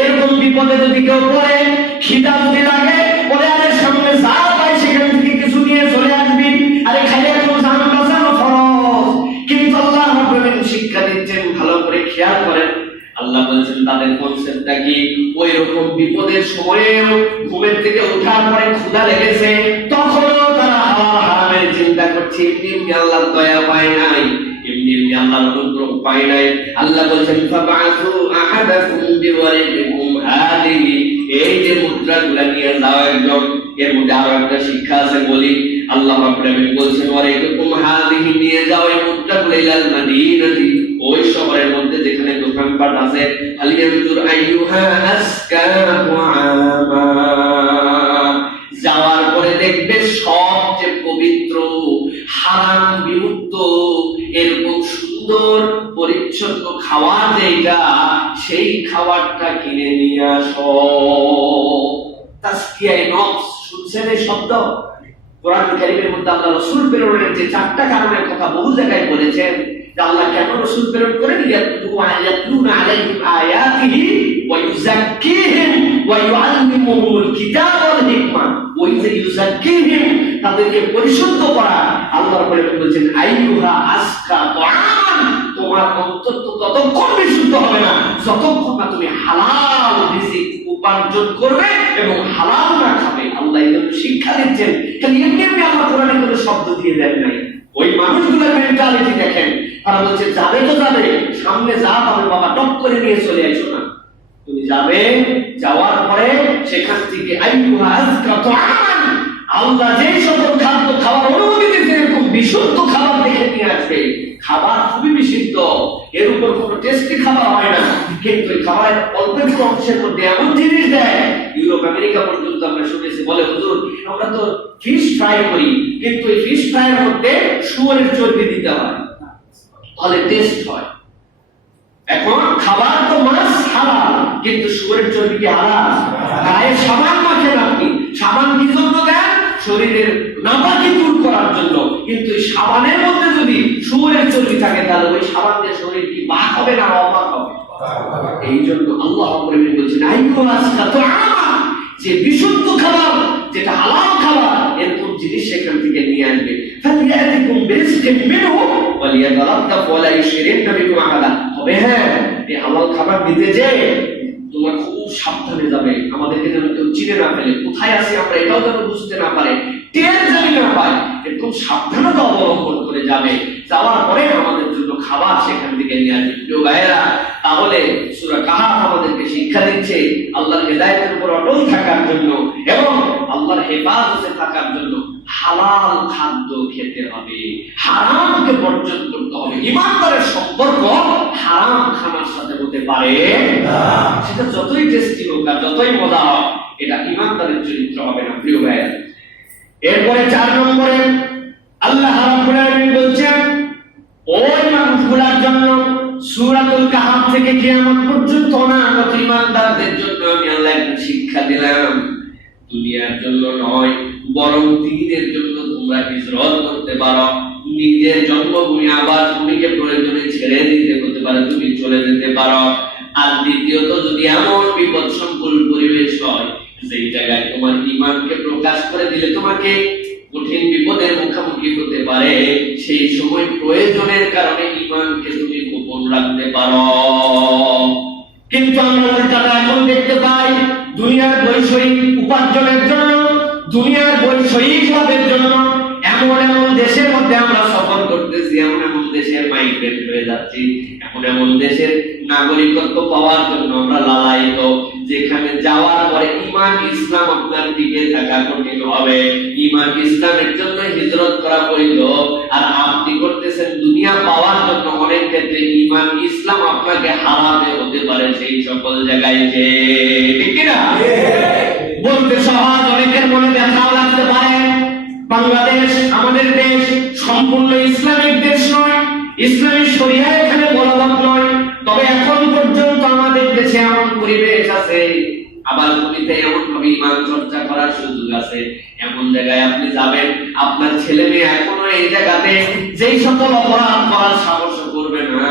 এরকম বিপদে যদি কেউ পড়ে, খিদা যদি লাগে, বলে আরে সামনে যা পাই সেখান থেকে কিছু নিয়ে চলে আসবি, আরে খাইলে কোনো জান বাঁচানো ফরজ। কিন্তু আল্লাহ রাব্বুল আলামিন শিক্ষা দিচ্ছেন, ভালো করে খেয়াল করেন। আল্লাহ বলেছেন তাদের কনসেপ্টটা কি? ওই রকম বিপদের সময়েও ঘুমের থেকে ওঠার পরে ক্ষুধা লেগেছে, তখনও তারা হালাল হারামের চিন্তা করছে। এমনি আল্লাহর দয়া পায় নাই, এমনি আল্লাহর অনুগ্রহ পায় নাই। আল্লাহ বলেছেন ফাবাসু আহাদাকুম বিওয়ারিকুম হাদিহি, এই যে মুদ্রাগুলা নিয়ে যাও একজন। এর মধ্যে আরো একটা শিক্ষা আছে বলি। আল্লাহ রাব্বুল আলামিন বলেছেন ওয়ারিকুম হাদিহি, নিয়ে যাও এই মুদ্রাগুলা ইলাল মাদিনাতি, ওই শহরের মধ্যে যেখানে দোকানপাট আছে। ফালিয়ানজুর আইয়ুহা আসকা তুআমা, যাওয়ার পরে দেখবে সবচেয়ে পবিত্র, হারাম বিমুক্ত, এরকম সুন্দর পরিচ্ছন্ন খাবার যেটা, সেই খাবারটা কিনে নিয়ে আসো। তাসকিয়ায়ে নফস, শুনছেন এই শব্দ? কোরআন কারীমের মধ্যে আল্লাহ রাসূল প্রেরণের যে 4টা কারণের কথা বহু জায়গায় বলেছেন, যে আল্লাহ কেন রাসূল প্রেরণ করেন? ইয়াতলুনা আলাইহিম আয়াতিহি ওয়া ইউযাক্কিহিম ওয়া ইউআল্লিমুহুমুল কিতাব ওয়াল হিকমা। ওই যে ইউযাক্কিহিম, তাদেরকে পরিশুদ্ধ করা। আল্লাহ রাব্বুল আলামিন বলেছেন আইয়ুহা আসকা তুআমান, তোমার অন্তর তো ততক্ষণ বিশুদ্ধ হবে না যতক্ষণ না তুমি হালাল রিজিক উপার্জন করবে এবং হালাল না খাবে। আল্লাহ এই জন্য শিক্ষা দিচ্ছেন। খালি এমনি এমনি আল্লাহ কোরআনে কোনো শব্দ দিয়ে দেন নাই। ওই মানুষগুলোর মেন্টালিটি দেখেন, তারা বলছে যাবে তো যাবে, সামনে যা পাবে বাবা টপ করে নিয়ে চলে আসো না। তুমি যাবে, যাওয়ার পরে সেখান থেকে আইয়ুহা আযকা তুআমান, আল্লাহ যে সকল খাদ্য খাওয়ার অনুমতি দিয়েছে এরকম বিশুদ্ধ খাবার দেখে নিয়ে আসবে। খাবার খুবই বিশুদ্ধ, এর উপর কোনো টেস্টি খাবার হয় না, কিন্তু এই খাবারের অল্প একটু অংশের মধ্যে এমন জিনিস দেয়, ইউরোপ আমেরিকা পর্যন্ত আমরা শুনেছি, বলে হুজুর আমরা তো ফিশ ফ্রাই করি, কিন্তু এই ফিশ ফ্রাইয়ের মধ্যে শুয়োরের চর্বি দিতে হয়, তাহলে টেস্ট হয়। এখন খাবার তো মাছ হালাল, কিন্তু শুয়োরের চর্বি কি হালাল? গায়ে সাবান মাখেন আপনি, সাবান কি জন্য দেন? শরীরের নাপাকি দূর করার জন্য। কিন্তু এই সাবানের মধ্যে যদি শুয়োরের চর্বি থাকে, তাহলে ওই সাবান দিয়ে শরীর কি পাক হবে না অপাক হবে? এই জন্য আল্লাহ রাব্বুল আলামিন বলেছেন আইয়ুহা আসকা তুআমা, যে বিশুদ্ধ খাবার, যেটা হালাল খাবার, এরকম জিনিস সেখান থেকে নিয়ে আসবে। ফালিয়াতিকুম বিরিজকিন মিনহু ওয়া লিয়াতালাত্তাফ ওয়া লা ইউশরিকনা বিকুম আহাদা। তবে হ্যাঁ, এই হালাল খাবার দিতে যে তোমরা খুব সাবধানে যাবে, আমাদেরকে যেন কেউ চিনে না ফেলে, কোথায় আছি আমরা এটাও যেন বুঝতে না পারে, টের জানি না পায়, একদম সাবধানতা অবলম্বন করে যাবে। যাওয়ার পরে আমাদের জন্য খাবার সেখান থেকে নিয়ে আসবে। প্রিয় ভাইয়েরা, তাহলে সূরা কাহাফ আমাদেরকে শিক্ষা দিচ্ছে আল্লাহর হেদায়েতের উপর অটল থাকার জন্য এবং আল্লাহর হেফাজতে থাকার জন্য হালাল খাদ্য খেতে হবে, হারামকে বর্জন করতে হবে। ঈমানদারের সম্পর্ক হারাম খানার সাথে হতে পারে না, সেটা যতই টেস্টি হোক আর যতই মজা হোক, এটা ঈমানদারের চরিত্র হবে না। প্রিয় ভাইয়েরা, এরপরে 4 নম্বরে আল্লাহ রাব্বুল আলামিন বলছেন ওই মানুষগুলোর জন্য সূরাতুল কাহাফ থেকে কিয়ামত পর্যন্ত অনাগত ঈমানদারদের জন্য আমি আল্লাহ একটা শিক্ষা দিলাম। দুনিয়ার জন্য নয়, বরং দ্বীনের জন্য তোমরা হিজরত করতে পারো। নিজের জন্মভূমি আবার ভূমিকে প্রয়োজনে ছেড়ে দিতে হতে পারে, তুমি চলে যেতে পারো। আর দ্বিতীয়ত, যদি এমন বিপদ সংকুল পরিবেশ হয় সেই জায়গায় তোমার ঈমানকে প্রকাশ করে দিলে তোমাকে কঠিন বিপদের মুখোমুখি হতে পারে, সেই সময় প্রয়োজনের কারণে ঈমানকে তুমি গোপন রাখতে পারো। কিন্তু আমরা উল্টাটা এখন দেখতে পাই, দুনিয়ার বৈষয়িক উপার্জনের জন্য, দুনিয়ার বৈষয়িক লাভের জন্য এমন এমন দেশের মধ্যে আমরা সফর করতেছি, এমন এমন দেশের মাইগ্রেট হয়ে যাচ্ছি, এমন এমন দেশের নাগরিকত্ব পাওয়ার জন্য আমরা লালায়িত, যেখানে যাওয়ার পরে ঈমান ইসলাম আপনার দিকে থাকা কঠিন হবে। ঈমান ইসলামের জন্য হিজরত করা বৈধ, আর আপনি করতেছেন দুনিয়া পাওয়ার জন্য। অনেক ক্ষেত্রে ঈমান ইসলাম আপনাকে হারাতে হতে পারে সেই সকল জায়গায়, যে ঠিক কি না? বলতে সহজ, অনেকের মনে ব্যথাও লাগতে পারে। বাংলাদেশ আমাদের দেশ সম্পূর্ণ ইসলামিক দেশ নয়, ইসলামী শরিয়া এখানে বলবৎ নয়, তবে এখন পর্যন্ত আমাদের দেশে এমন পরিবেশ আছে, আবার ভূমিতে এমন ভাবে ঈমান চর্চা করার সুযোগ আছে। এমন জায়গায় আপনি যাবেন, আপনার ছেলে মেয়ে এখনো এই জায়গাতে যেই সকল অপরাধ করার সাহস করবে না,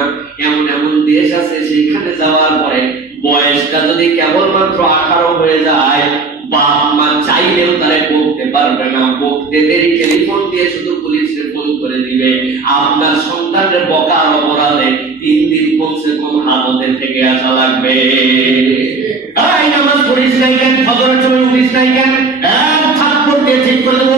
এমন এমন দেশ আছে সেখানে যাওয়ার পরে বয়সটা যদি কেবলমাত্র 18 হয়ে যায়, বাপ মা চাইলেও তারা বকতে পারবে না, বকতে দেরি টেলিফোন দিয়ে শুধু পুলিশে ফোন করে দিবে। আপনার সন্তানের বকার অপরাধে 3 দিন কমসে কম হাজতে থেকে আসা লাগবে। এই নামাজ পড়িস নাই কেন, ফজরের সময় উঠিস নাই কেন, এক থাপ্পড় দিয়ে ঠিক করে দেব,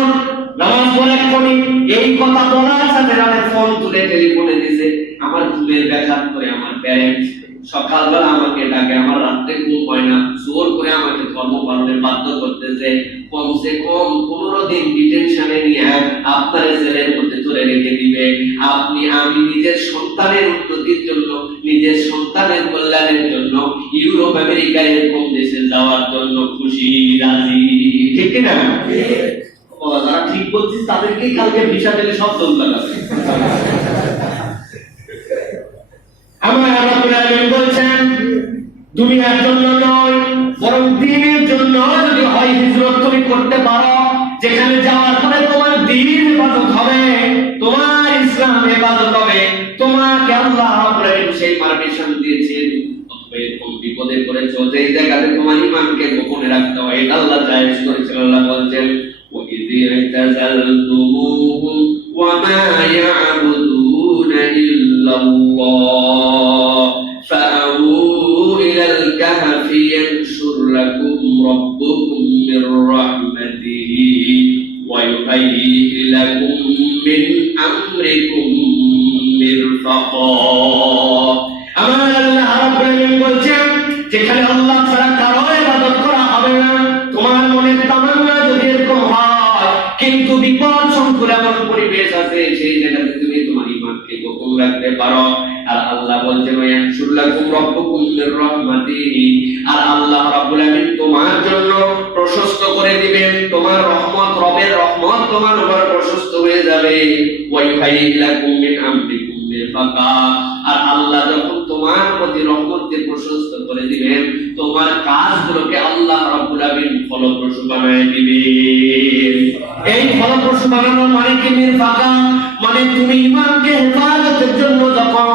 নামাজ পড়ে এক্ষুনি। এই কথা বলার সাথে সাথে ফোন তুলে টেলিফোনে দিছে। আমার চুলের ব্যাঘাত করে আমার প্যারেন্টস সকালবেলা আমাকে ডাকে, আমার রাত্রে ঘুম হয় না, জোর করে আমাকে ধর্ম পালনের বাধ্য করতেছে। কমসে কম 15 দিন ডিটেনশনে নিয়ে আপনার জেলের মধ্যে ধরে রেখে দিবে। আমি নিজের সন্তানের উন্নতির জন্য, নিজের সন্তানের কল্যাণের জন্য ইউরোপ আমেরিকা এরকম দেশে যাওয়ার জন্য খুশি রাজি, ঠিক না? যারা ঠিক বলছিস তাদেরকেই কালকে ভিসা দিলে সব দোষ লাগাবে। আমার রাব্বুল আলামিন বলছেন দুনিয়ার জন্য নয়, বরং দ্বীনের জন্য যদি হয় হিজরত তুমি করতে পারো, যেখানে যাওয়ার পরে তোমার দ্বীন হেফাজত হবে, তোমার ইসলাম হেফাজত হবে, তোমাকে আল্লাহ রাব্বুল আলামিন সেই পারমিশন দিয়েছেন। কোন বিপদে পড়েছো, যেই জায়গাতে তোমার ঈমানকে গোপনে রাখতে হয়, এটা আল্লাহ জায়েজ করেছেন। আল্লাহ বলছেন وَإِذِ اعْتَزَلْتُمُوهُمْ وَمَا يَعْبُدُونَ إِلَّا اللَّهَ فَأَوُوا إِلَى الْكَهْفِ يَنشُرْ لَكُمْ رَبُّكُمْ مِنْ رَحْمَتِهِ وَيُهَيِّئْ لَكُمْ مِنْ أَمْرِكُمْ مِرْفَقًا। আমার আল্লাহ রাব্বুল আলামিন বলছেন যেখানে আল্লাহ ছাড়া কারো ইবাদত করা হবে না, তোমার মনের তামান্না যদি এরকম হয়, কিন্তু বিপদ সংকুল এমন পরিবেশ আছে, সেই জায়গাতে তুমি তোমার ঈমানকে গোপন রাখতে পারো। আর আল্লাহ বলছেন ইয়ানশুর লাকুম রাব্বুকুম মির রাহমাতিহি, আর আল্লাহ রাব্বুল আলামিন তোমার জন্য প্রশস্ত করে দিবেন, তোমার রহমত, রবের রহমত তোমার উপর প্রশস্ত হয়ে যাবে। ওয়া ইউহাইয়্যি লাকুম মিন আমরিকুম মিরফাকা, আর আল্লাহ যখন তোমার প্রতি রহমত দিয়ে প্রশস্ত করে দিবেন, তোমার কাজগুলোকে আল্লাহ রাব্বুল আলামিন ফলপ্রসূ বানায় দিবেন। এই ফলপ্রসূ বানানোর মানে কি? মিরফাকা মানে তুমি ঈমানকে হেফাজতের জন্য যখন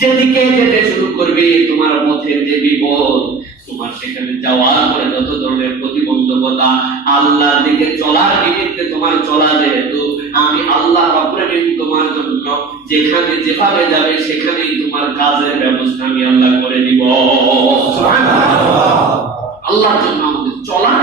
যেদিকে যেতে শুরু করবে, তোমার পথের যে বিপদ, তোমার সেখানে যাওয়ার পরে যত ধরনের প্রতিবন্ধকতা, আল্লাহর দিকে চলার নিমিত্তে তোমার চলা, যেহেতু আমি আল্লাহ রাব্বুল আলামিন তোমার জন্য যেখানে যেভাবে যাবে সেখানেই তোমার কাজের ব্যবস্থা আমি আল্লাহ করে দিব। সুবহানাল্লাহ। আল্লাহর জন্য আমাদের চলা,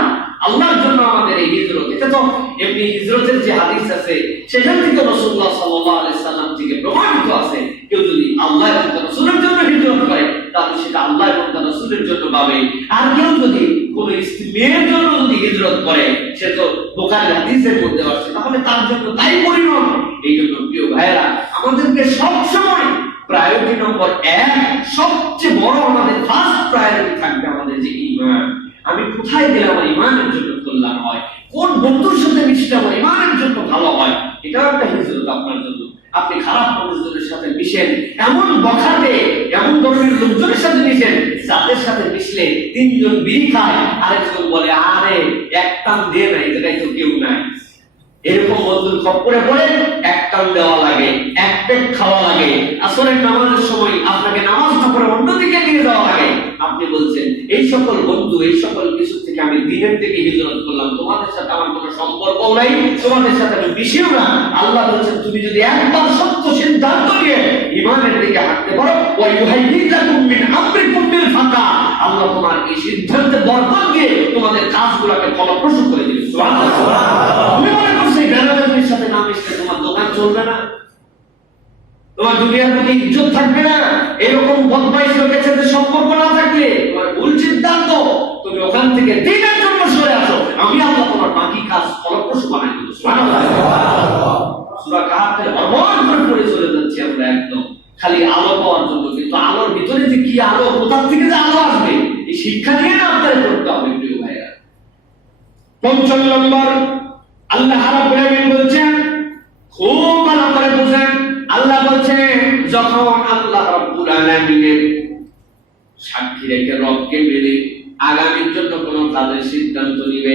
আল্লাহর জন্য আমাদের এই হিজরত। এটা তো এমনি হিজরতের যে হাদিস আছে সেখান থেকে রাসূলুল্লাহ সাল্লাল্লাহু আলাইহি সাল্লাম থেকে প্রমাণিত আছে, কেউ যদি আল্লাহ এবং তার রাসূলের জন্য হিজরত করে তাহলে সেটা আল্লাহ এবং তার রাসূলের জন্য পাবে। আর কেউ যদি কোন মেয়ের জন্য যদি হিজরত করে, সে তো বুখারী হাদিসের মধ্যে আছে, তাহলে তার জন্য তাই পরিণাম। এই জন্য প্রিয় ভাইরা, আমাদেরকে সবসময় প্রায়োরিটি নম্বর 1, সবচেয়ে বড় আমাদের ফার্স্ট প্রায়োরিটি থাকবে আমাদের যে ঈমান। আমি কোথায় গেলে আমার ঈমানের জন্য কল্যাণ হয়, কোন বন্ধুর সাথে মিশলে আমার ঈমানের জন্য ভালো হয়, এটা একটা হিজরত আপনার জন্য। আপনি খারাপ মানুষদের সাথে মিশেন, এমন বখাটে এমন ধরনের লোকজনের সাথে মিশেন যাদের সাথে মিশলে 3 জন বিড়ি খায়, আরেকজন বলে আরে এক টান দিয়ে নাই, এই জায়গায় তো কেউ নাই। এরকম বন্ধুর খপ্পরে পড়ে এক টান দেওয়া লাগে, এক পেট খাওয়া লাগে, আসরের নামাজের সময় আপনাকে নামাজ না পড়ে অন্যদিকে নিয়ে যাওয়া লাগে। আপনি বলছেন এই সকল বন্ধু, এই সকল কিছু থেকে আমি দিনের থেকে হিজরত করলাম, তোমাদের সাথে আমার কোনো সম্পর্ক নাই, তোমাদের সাথে আমি মিশিও না। আল্লাহ বলছেন তুমি যদি একবার সত্য সিদ্ধান্ত নিয়ে ঈমানের দিকে হাঁটতে পারো, ওয়া ইউহাইয়িলাকুম মিন আমরিকুম বিল ফাতা, আল্লাহ তোমার এই সিদ্ধান্তে বরকত দিয়ে তোমাদের কাজগুলোকে ফলপ্রসূ করে দিবেন। সুবহানাল্লাহ। তুমি মনে করছো এই বেনামাজির সাথে না মিশলে তোমার দোকান চলবে না, তোমার দুনিয়ার প্রতি ইজ্জত থাকবে না, এরকম বদমাইশ লোকের সাথে সম্পর্ক না থাকলে তোমার ভুল সিদ্ধান্ত, তুমি ওখান থেকে দিনের জন্য সরে আসো, আমি আল্লাহ তোমার বাকি কাজ ফলপ্রসূ বানাই দেব। সুবহানাল্লাহ। সূরা কাহাফের অর্পণ করে পড়ে চলে যাচ্ছি আমরা একদম খালি আলো পাওয়ার জন্য, কিন্তু আলোর ভিতরে যে কি আলো, কোথা থেকে যে আলো আসবে, এই শিক্ষা নিয়ে না আপনাদের করতে হবে প্রিয় ভাইরা। ৫ম নম্বর, আল্লাহ রাব্বুল আলামিন বলছেন, খুব ভালো করে বুঝেন, আল্লাহ বলছেন যখন আল্লাহ রাব্বুল আলামিনের সাক্ষী রেখে রবকে মেনে আগামীর জন্য কোনো কাজের সিদ্ধান্ত নিবে,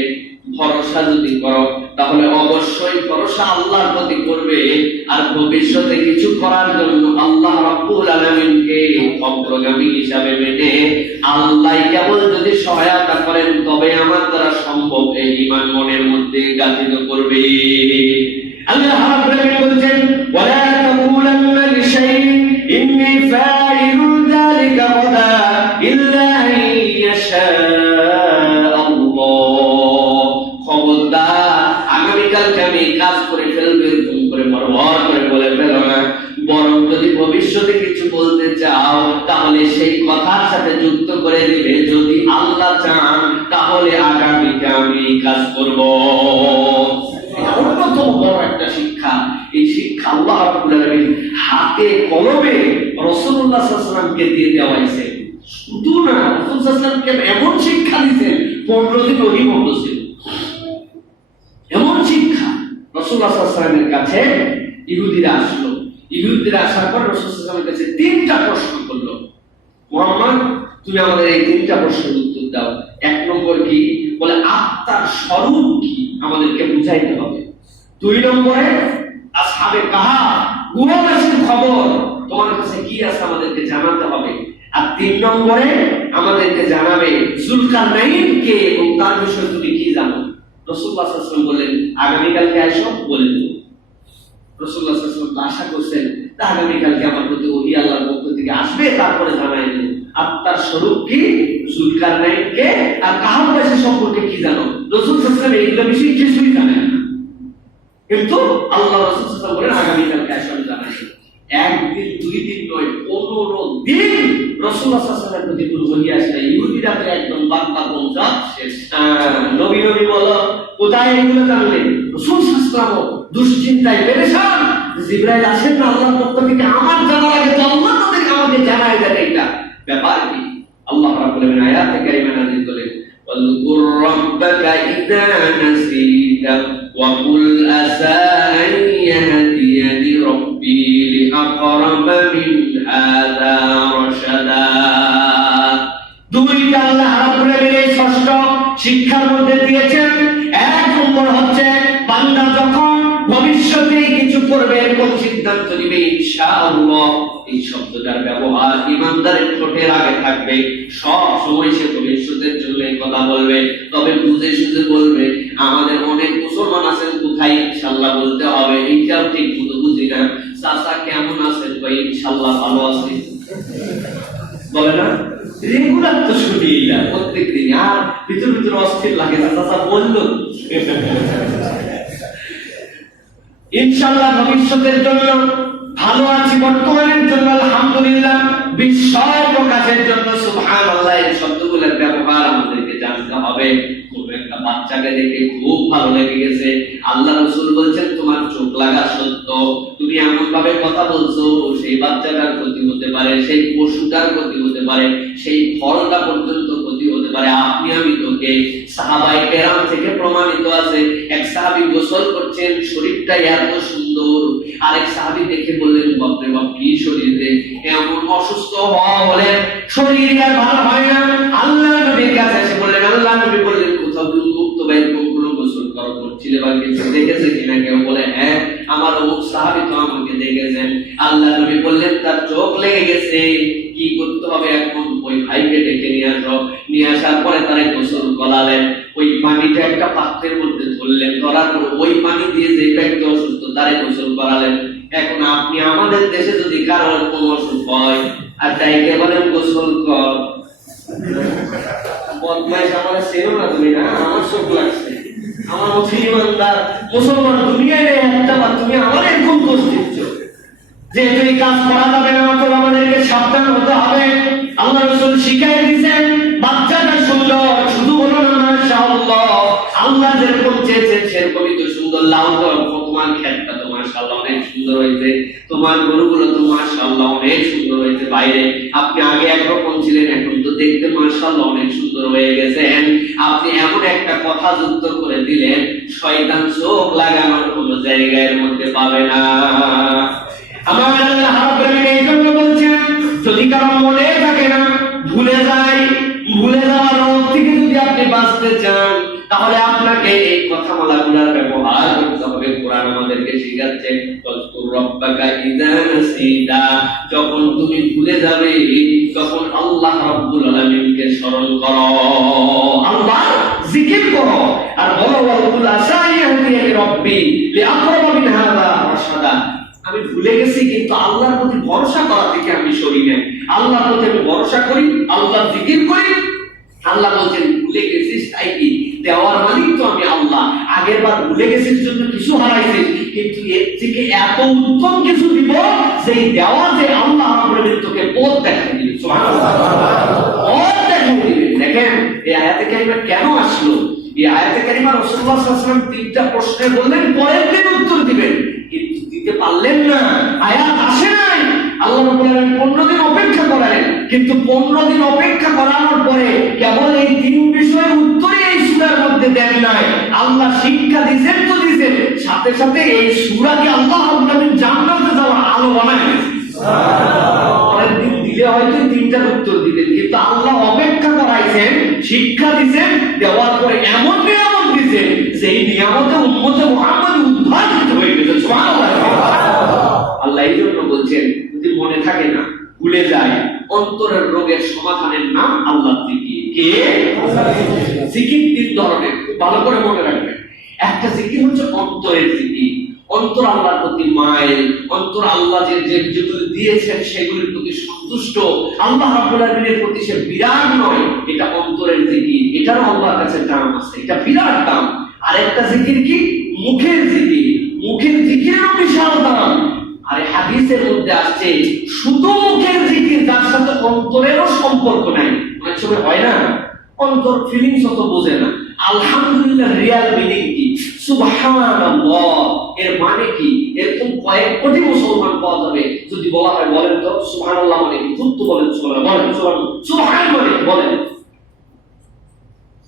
ভরসা যদি করো তাহলে অবশ্যই ভরসা আল্লাহর প্রতি করবে। আর ভবিষ্যতে কিছু করার জন্য আল্লাহ রাব্বুল আলামিনকে অগ্রগামী হিসাবে মেনে আল্লাহ কেবল যদি সহায়তা করেন তবে আমার দ্বারা সম্ভব এই ঈমান মনের মধ্যে গাঁথিত করবে। আল্লাহ রাব্বুল আলামিন বলেন, ওয়ালা তাকুলান্না লিশাইইন ইন্নী ফাইলুন যালিকা গাদা ইল্লা আইয়াশা আল্লাহ। খবরদার আগামীকালকে আমি কাজ করে ফেলবো এরকম করে বড় করে বলে ফেলো না, বরং যদি ভবিষ্যতে কিছু বলতে চাও তাহলে সেই কথার সাথে যুক্ত করে দিবে যদি আল্লাহ চান তাহলে আগামীতে আমি কাজ করব। অন্যতম বড় একটা শিক্ষা, এই শিক্ষা আল্লাহ রাব্বুল আলামিন হাতে কলমে রাসূলুল্লাহ সাল্লাল্লাহু আলাইহি ওয়াসাল্লামকে দিয়ে দেওয়াইছেন। শুধু না, রাসূল সাল্লাল্লাহু আলাইহি ওয়াসাল্লামকে এমন শিক্ষা দিয়েছেন 15 দিন ওহী বন্ধ ছিল। এমন শিক্ষা রাসূলুল্লাহ সাল্লাল্লাহু আলাইহি ওয়াসাল্লামের কাছে ইহুদিরা আসলো, ইহুদিরা আসার পর রাসূল সাল্লাল্লাহু আলাইহি ওয়াসাল্লামের কাছে 3টা প্রশ্ন করলো, মুহাম্মদ তুমি আমাদের এই 3টা প্রশ্নের উত্তর দাও। 1 নম্বর কি বলে, আত্মার স্বরূপ কি আমাদেরকে বুঝাইতে হবে। 2 নম্বরে আসহাবে কাহাফ গুহাবাসীর খবর তোমার কাছে কি আছে আমাদেরকে জানাতে হবে। আর 3 নম্বরে আমাদেরকে জানাবে যুলকারনাইন কে এবং তার বিষয়ে তুমি কি জানো। রাসূলুল্লাহ সাল্লাল্লাহু আলাইহি ওয়াসাল্লাম বলেন আগামীকালকে আসো বলে দেব। রাসূলুল্লাহ সাল্লাল্লাহু আলাইহি ওয়াসাল্লাম আশা করছেন আগামীকালকে আমার প্রতি ওহী আল্লাহর পক্ষ থেকে আসবে, তারপরে জানাই দেব আত্মার স্বরূপ কি, যুলকারনাইন কে, আর কাহাফবাসী সম্পর্কে কি জানো। রাসূল সাল্লাল্লাহু আলাইহি ওয়াসাল্লাম এইগুলো বিষয়ে কিছুই জানেন না, কিন্তু আল্লাহ রাসূল সাল্লাল্লাহু আলাইহি ওয়াসাল্লাম বলেন আগামীকালকে আসো আমি জানাই দেব। 1 দিন 2 দিন নয়, 15 দিন রাসূলুল্লাহ সাল্লাল্লাহু আলাইহি ওয়াসাল্লামের প্রতি কোনো ওহী আসে না। ইহুদিরা তো একদম বার্তা পৌঁছা শেষ। নবী নবী বলো কোথায় এগুলো জানলেন। রাসূল সাল্লাল্লাহু আলাইহি ওয়াসাল্লাম দুশ্চিন্তায় পেরেশান, জিবরাইল আসেন না আল্লাহর পক্ষ থেকে, আমার জানার আগে তো আল্লাহ তাদেরকে আমাকে জানায় দেন এটা ব্যাপার কি। আল্লাহ রাব্বুল আলামিন আয়াতে কারিমা নাযিল করেন, ওয়াযকুর রাব্বাকা ইযা নাসিতা ওয়া কুল আসা আন ইয়াহদিয়ানি রাব্বি লিআকরাবা মিন হাযা রাশাদা। 2টা আল্লাহ রাব্বুল আলামিন এই ষষ্ঠ শিক্ষার মধ্যে দিয়েছেন। 1 নম্বর হচ্ছে বান্দা যখন ভবিষ্যতে কিছু করবে এরকম সিদ্ধান্ত নিবে ইনশাআল্লাহ, এই শব্দটার ব্যবহার ইমানদারের ঠোঁটের আগে থাকবে। সব সময় সে ভবিষ্যতের জন্য এই কথা বলবে, তবে বুঝে সুঝে বলবে। আমাদের অনেক মুসলমান আছেন কোথায় ইনশাআল্লাহ বলতে হবে এইটাও ঠিক মতো বুঝি না। চাচা কেমন আছেন ভাই, ইনশাআল্লাহ ভালো আছি বলে না, রেগুলার তো শুনি না প্রত্যেক দিন, আর ভিতর ভিতর অস্থির লাগে না। চাচা বলল ইনশাআল্লাহ ভবিষ্যতের জন্য ভালো আছি, বর্তমানের জন্য আলহামদুলিল্লাহ, বিস্ময় প্রকাশের জন্য সুবহানাল্লাহ, এই শব্দগুলোর ব্যবহার আমাদেরকে জানতে হবে। কোন একটা বাচ্চাকে দেখে খুব ভালো লেগে গেছে, আল্লাহ রাসূল বলছেন তোমার চোখ লাগা সত্য, তুমি এমন ভাবে কথা বলছো সেই বাচ্চাটার ক্ষতি হতে পারে, সেই পশুটার ক্ষতি হতে পারে, সেই ফলটা পর্যন্ত ক্ষতি হতে পারে। আপনি আমি তোকে সাহাবায়ে কেরাম থেকে প্রমাণিত আছে, এক সাহাবী গোসল করছেন, শরীরটা এত সুন্দর, আরেক সাহাবী দেখে বললেন বাপরে বাপ কি শরীরে, এমন অসুস্থ হওয়া হলে শরীর আর ভালো হয় না। আল্লাহ নবীর কাছে এসে বললেন, আল্লাহ নবী বললেন কোথাও উন্মুক্ত বাইরে কোনো গোসল করা করছিলে বা কিছু দেখেছে কিনা? কেউ বলে হ্যাঁ আমার অমুক সাহাবী তো আমাকে দেখেছেন। আল্লাহ নবী বললেন তার চোখ লেগে গেছে, কি করতে হবে এখন? ওই ভাইকে ডেকে নিয়ে আসো, নিয়ে আসার পরে তারে গোসল করালেন, ওই পানিটা একটা পাত্রের মধ্যে ধরলেন, ধরার পরে ওই পানি দিয়ে যে ব্যক্তি অসুস্থ তারে গোসল করালেন। এখন আপনি আমাদের দেশে যদি কারোর কোনো অসুখ হয় আর তাইকে বলেন গোসল কর, বদমাইশ আমার সেরো না তুমি না, আমার চোখ লাগছে, আমার মুসলমানদার মুসলমান দুনিয়ায় নেই একটা, বা তুমি আমার এরকম দোষ দিচ্ছ যে এই কাজ করা যাবে না, তো আমাদেরকে সাবধান হতে হবে। আল্লাহ রাসূল শিখাই দিয়েছেন বাচ্চাটা সুন্দর, শুধু বলো না মাশাআল্লাহ, আল্লাহ যেরকম চেয়েছেন সেরকমই তো সুন্দর। লাউ তোমার ক্ষেতটা তো মাশাআল্লাহ অনেক সুন্দর হয়েছে, তোমার গরুগুলো তো মাশাআল্লাহ অনেক সুন্দর হয়েছে, বাইরে আপনি আগে একরকম ছিলেন, এখন তো দেখতে মাশাআল্লাহ অনেক সুন্দর হয়ে গেছেন। আপনি এমন একটা কথা যুক্ত করে দিলেন, শয়তান চোখ লাগানোর কোনো জায়গার মধ্যে পাবে না। আমার আল্লাহ রাব্বুল আলামিন এই জন্য বলছেন, যদি কারো মনে থাকে না, ভুলে যায়, ভুলে যাওয়ার রোগ থেকে যদি আপনি বাঁচতে চান, তাহলে আপনাকে এই কথামালাগুলোর ব্যবহার করতে হবে। কোরআন আমাদেরকে শেখাচ্ছে ওয়াজকুর রাব্বাকা ইযা নাসিতা, যখন তুমি ভুলে যাবে তখন আল্লাহ রাব্বুল আলামিনকে স্মরণ করো, আল্লাহ জিকির করো, আর বলো ওয়াকুল আসাইয়াতি রাব্বি লিআকরাবা মিন হাযা রাশাদা। আমি ভুলে গেছি কিন্তু আল্লাহর প্রতি ভরসা করা থেকে আমি সরি না, আল্লাহর প্রতি আমি ভরসা করি, আল্লাহ জিকির করি। আল্লাহ বলছেন ভুলে গেছিস তাই কি, দেওয়ার মালিক তো আমি আল্লাহ, আগের বার ভুলে গেছিস জন্য কিছু হারাইছিস, কিন্তু এর থেকে এত উত্তম কিছু দিব সেই দেওয়া যে আল্লাহ আমাদের তোকে পথ দেখাই দিবে। সুবহানাল্লাহ, পথ দেখাই দিবে। দেখেন এই আয়াতে কারিমা কেন আসলো? এই আয়াতে কারিমা রাসূলুল্লাহ সাল্লাল্লাহু আলাইহি ওয়াসাল্লাম তিনটা প্রশ্নে বললেন, পরের দিন উত্তর দিবেন, কিন্তু দিতে পারলেন না, আয়াত আসে নাই। আল্লাহ রাব্বুল আলামিন 15 দিন অপেক্ষা করালেন, কিন্তু 15 দিন অপেক্ষা করানোর পরে কেবল এই তিন বিষয়ের উত্তরই এই সূরার মধ্যে দেন নাই। আল্লাহ শিক্ষা দিয়েছেন তো দিয়েছেন, সাথে সাথে এই সূরাকে আল্লাহ রাব্বুল আলামিন জান্নাতে যাওয়ার আলো বানায় দিয়েছেন। সুবহানাল্লাহ, পরের দিন দিলে হয়তো তিনটার উত্তর দিবেন, কিন্তু আল্লাহ অপেক্ষা করাইছেন, শিক্ষা দিয়েছেন, দেওয়ার পরে এমন নিয়ামত দিয়েছেন সেই নিয়ামতে উম্মতে মুহাম্মদ উদ্ভাসিত হয়ে গেছে। সুবহানাল্লাহ, আল্লাহ এই জন্য বলছেন যদি মনে থাকে না, ভুলে যায়, অন্তরের রোগের সমাধানের নাম আল্লাহ জিকির। কে? জিকির তিন ধরনের, খুব ভালো করে মনে রাখবেন। একটা জিকির হচ্ছে অন্তরের জিকির, অন্তর আল্লাহর প্রতি মাইল, অন্তর আল্লাহ যেগুলো দিয়েছেন সেগুলোর প্রতি সন্তুষ্ট, আল্লাহ রাব্বুল আলামিনের প্রতি সে বিরাগ নয়, এটা অন্তরের জিকির, এটারও আল্লাহর কাছে দাম আছে, এটা বিরাট দাম। আরেকটা জিকির কি? মুখের জিকির, মুখের জিকিরেরও বিশাল দাম। আর হাদিসের মধ্যে আসছে শুধু মুখের জিকির যার সাথে অন্তরেরও সম্পর্ক নাই। অনেক সময় হয় না, অন্তর ফিলিংস অত বোঝে না, আলহামদুলিল্লাহ রিয়াল মিনিং কি, সুবহানাল্লাহ এর মানে কি, এরকম কয়েক কোটি মুসলমান পাওয়া যাবে যদি বলা হয় বলেন তো সুবহানাল্লাহ মানে কি, খুব তো বলেন সুবহানাল্লাহ, বলেন সুবহান মানে কি বলেন,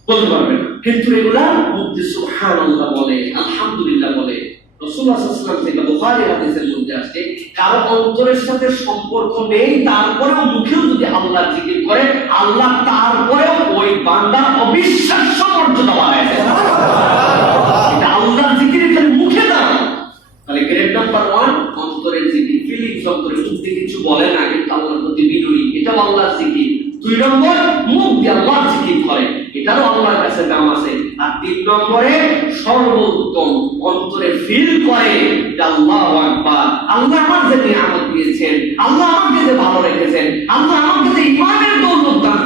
বলতে পারবেন না, কিন্তু এগুলা মুক্তি সুবহানাল্লাহ বলে, আলহামদুলিল্লাহ বলে। রাসূলুল্লাহ সাল্লাল্লাহু আলাইহি ওয়াসাল্লাম থেকে বুখারী হাদিসের মধ্যে আসছে কারো অন্তরের সাথে সম্পর্ক নেই, তারপরেও মুখেও যদি আল্লাহর জিকির করে, আল্লাহ তারপরেও ওই বান্দার অবিশ্বাস্য মর্যাদা বাড়ায় দেয়। এটা আল্লাহর জিকির খালি মুখে দাও। তাহলে গ্রেড নাম্বার 1 অন্তরের জিকির, ফিলিংস, অন্তরে মুখ দিয়ে কিছু বলে না কিন্তু আল্লাহর প্রতি বিনয়ী, এটাও আল্লাহর জিকির। 2 নম্বর মুখ দিয়ে আল্লাহর জিকির করে, এটারও আল্লাহর কাছে দাম আছে। আর 3 নম্বরে সর্বোত্তম অন্তরে ফিল করে আল্লাহু আকবার, আল্লাহ আমাকে যে নিয়ামত দিয়েছেন, আল্লাহ আমাকে যে ভালো রেখেছেন, আল্লাহ আমাকে যে ঈমানের দৌলত দান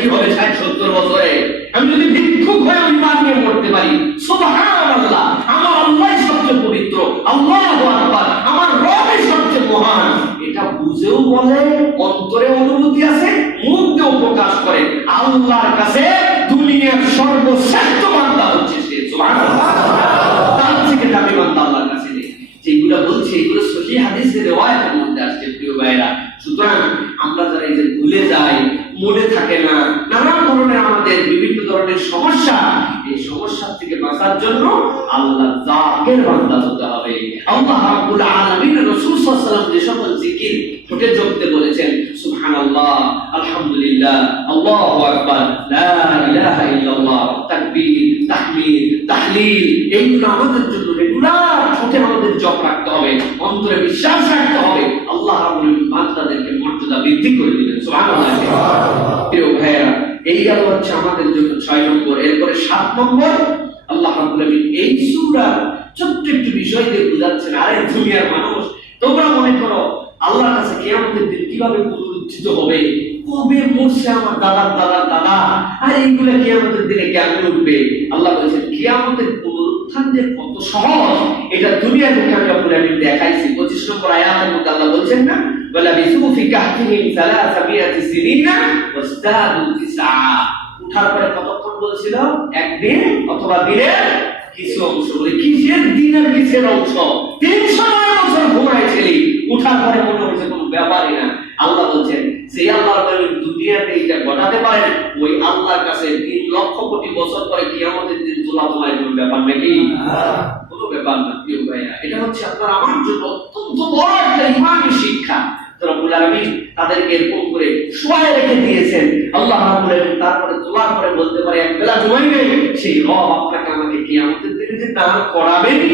কি হবে 60-70 বছরে? আমি যদি ভিক্ষুক হয়ে আমি ইমান নিয়ে মরতে পারি, সুবহানাল্লাহ, আমার আল্লাহই সবচেয়ে পবিত্র, আল্লাহু আকবার, আমার রবই সবচেয়ে মহান, এটা বুঝেও বলে, অন্তরে অনুভূতি আছে, মুখ দিয়েও প্রকাশ করে, আল্লাহর কাছে দুনিয়ার সর্বশ্রেষ্ঠ বান্দা হচ্ছে সে। সুবহানাল্লাহ, তার থেকে দামি বান্দা আল্লাহর কাছে নেই। যেগুলো বলছে এগুলো সহিহ হাদিসের রিওয়ায়াতের মধ্যে আসছে প্রিয় ভাইরা। সুতরাং আমরা যারা এই যে ভুলে যাই, মনে থাকে না, নানান ধরনের আমাদের বিভিন্ন ধরনের সমস্যা, এই সমস্যা থেকে বাঁচার জন্য আল্লাহ জাকের বান্দা হতে হবে। আল্লাহ রাব্বুল আলামিন রাসূল সাল্লাল্লাহু আলাইহি ওয়াসাল্লাম যে সকল জিকির ঠোঁটে জপতে বলেছেন, সুবহানাল্লাহ, আলহামদুলিল্লাহ, আল্লাহু আকবার, লা ইলাহা ইল্লাল্লাহ, তাকবীর, তাহমিদ, তাহলিল, এইগুলো আমাদের জন্য রেগুলার ঠোঁটে আমাদের জপ রাখতে হবে, অন্তরে বিশ্বাস রাখতে হবে। আল্লাহ রাব্বুল আলামিন বান্দাদেরকে মর্যাদা বৃদ্ধি করে দিবেন। সুবহানাল্লাহ। প্রিয় ভাইরা, এই গেল হচ্ছে আমাদের জন্য 6 নম্বর। এরপরে 7 নম্বর, আল্লাহ রাব্বুল আলামিন এই সূরা ছোট্ট একটু বিষয় দিয়ে বুঝাচ্ছেন, আরে দুনিয়ার মানুষ, তোমরা মনে করো আল্লাহর কাছে কিয়ামতের দিন কিভাবে পুনরুত্থিত হবে, কবে মরছে আমার দাদার দাদার দাদা, আর এইগুলা কিয়ামতের দিনে কেমনে উঠবে? আল্লাহ বলেছেন কিয়ামতের পুনরুত্থান যে কত সহজ, এটা দুনিয়ার মুখে আমি আপনাদের দেখাইছি। 25 নম্বর আয়াতের মধ্যে আল্লাহ বলছেন না, ওয়ালা বিসু ফি কাহফিহিম 300 সিনিনা ওয়াসদাদু 9। উঠার পরে কতক্ষণ বলছিল? একদিন অথবা দিনের কিছু অংশ। বলে কিসের দিনের কিসের অংশ? 309 বছর ঘুমাইছিলি, উঠার পরে মনে হচ্ছে কোনো ব্যাপারই না। আল্লাহ বলছেন সেই আল্লাহ দুনিয়াতে এটা ঘটাতে পারেন, ওই আল্লাহর কাছে 3 লক্ষ কোটি বছর পরে কিয়ামতের দিন তোলা তোমার কোনো ব্যাপার নাকি? কোনো ব্যাপার না প্রিয় ভাইরা। এটা হচ্ছে আপনার আমার জন্য অত্যন্ত বড় একটা ইমানি শিক্ষা। রব্বুল আলামিন তাদেরকে এরকম করে শোয়ায় রেখে দিয়েছেন। আল্লাহ রাব্বুল আলামিন তারপরে তোলার পরে বলতে পারে এক বেলা ঘুমাই নেই, সেই রব আপনাকে আমাকে কিয়ামতের দিনে যে দাঁড় করাবেনি,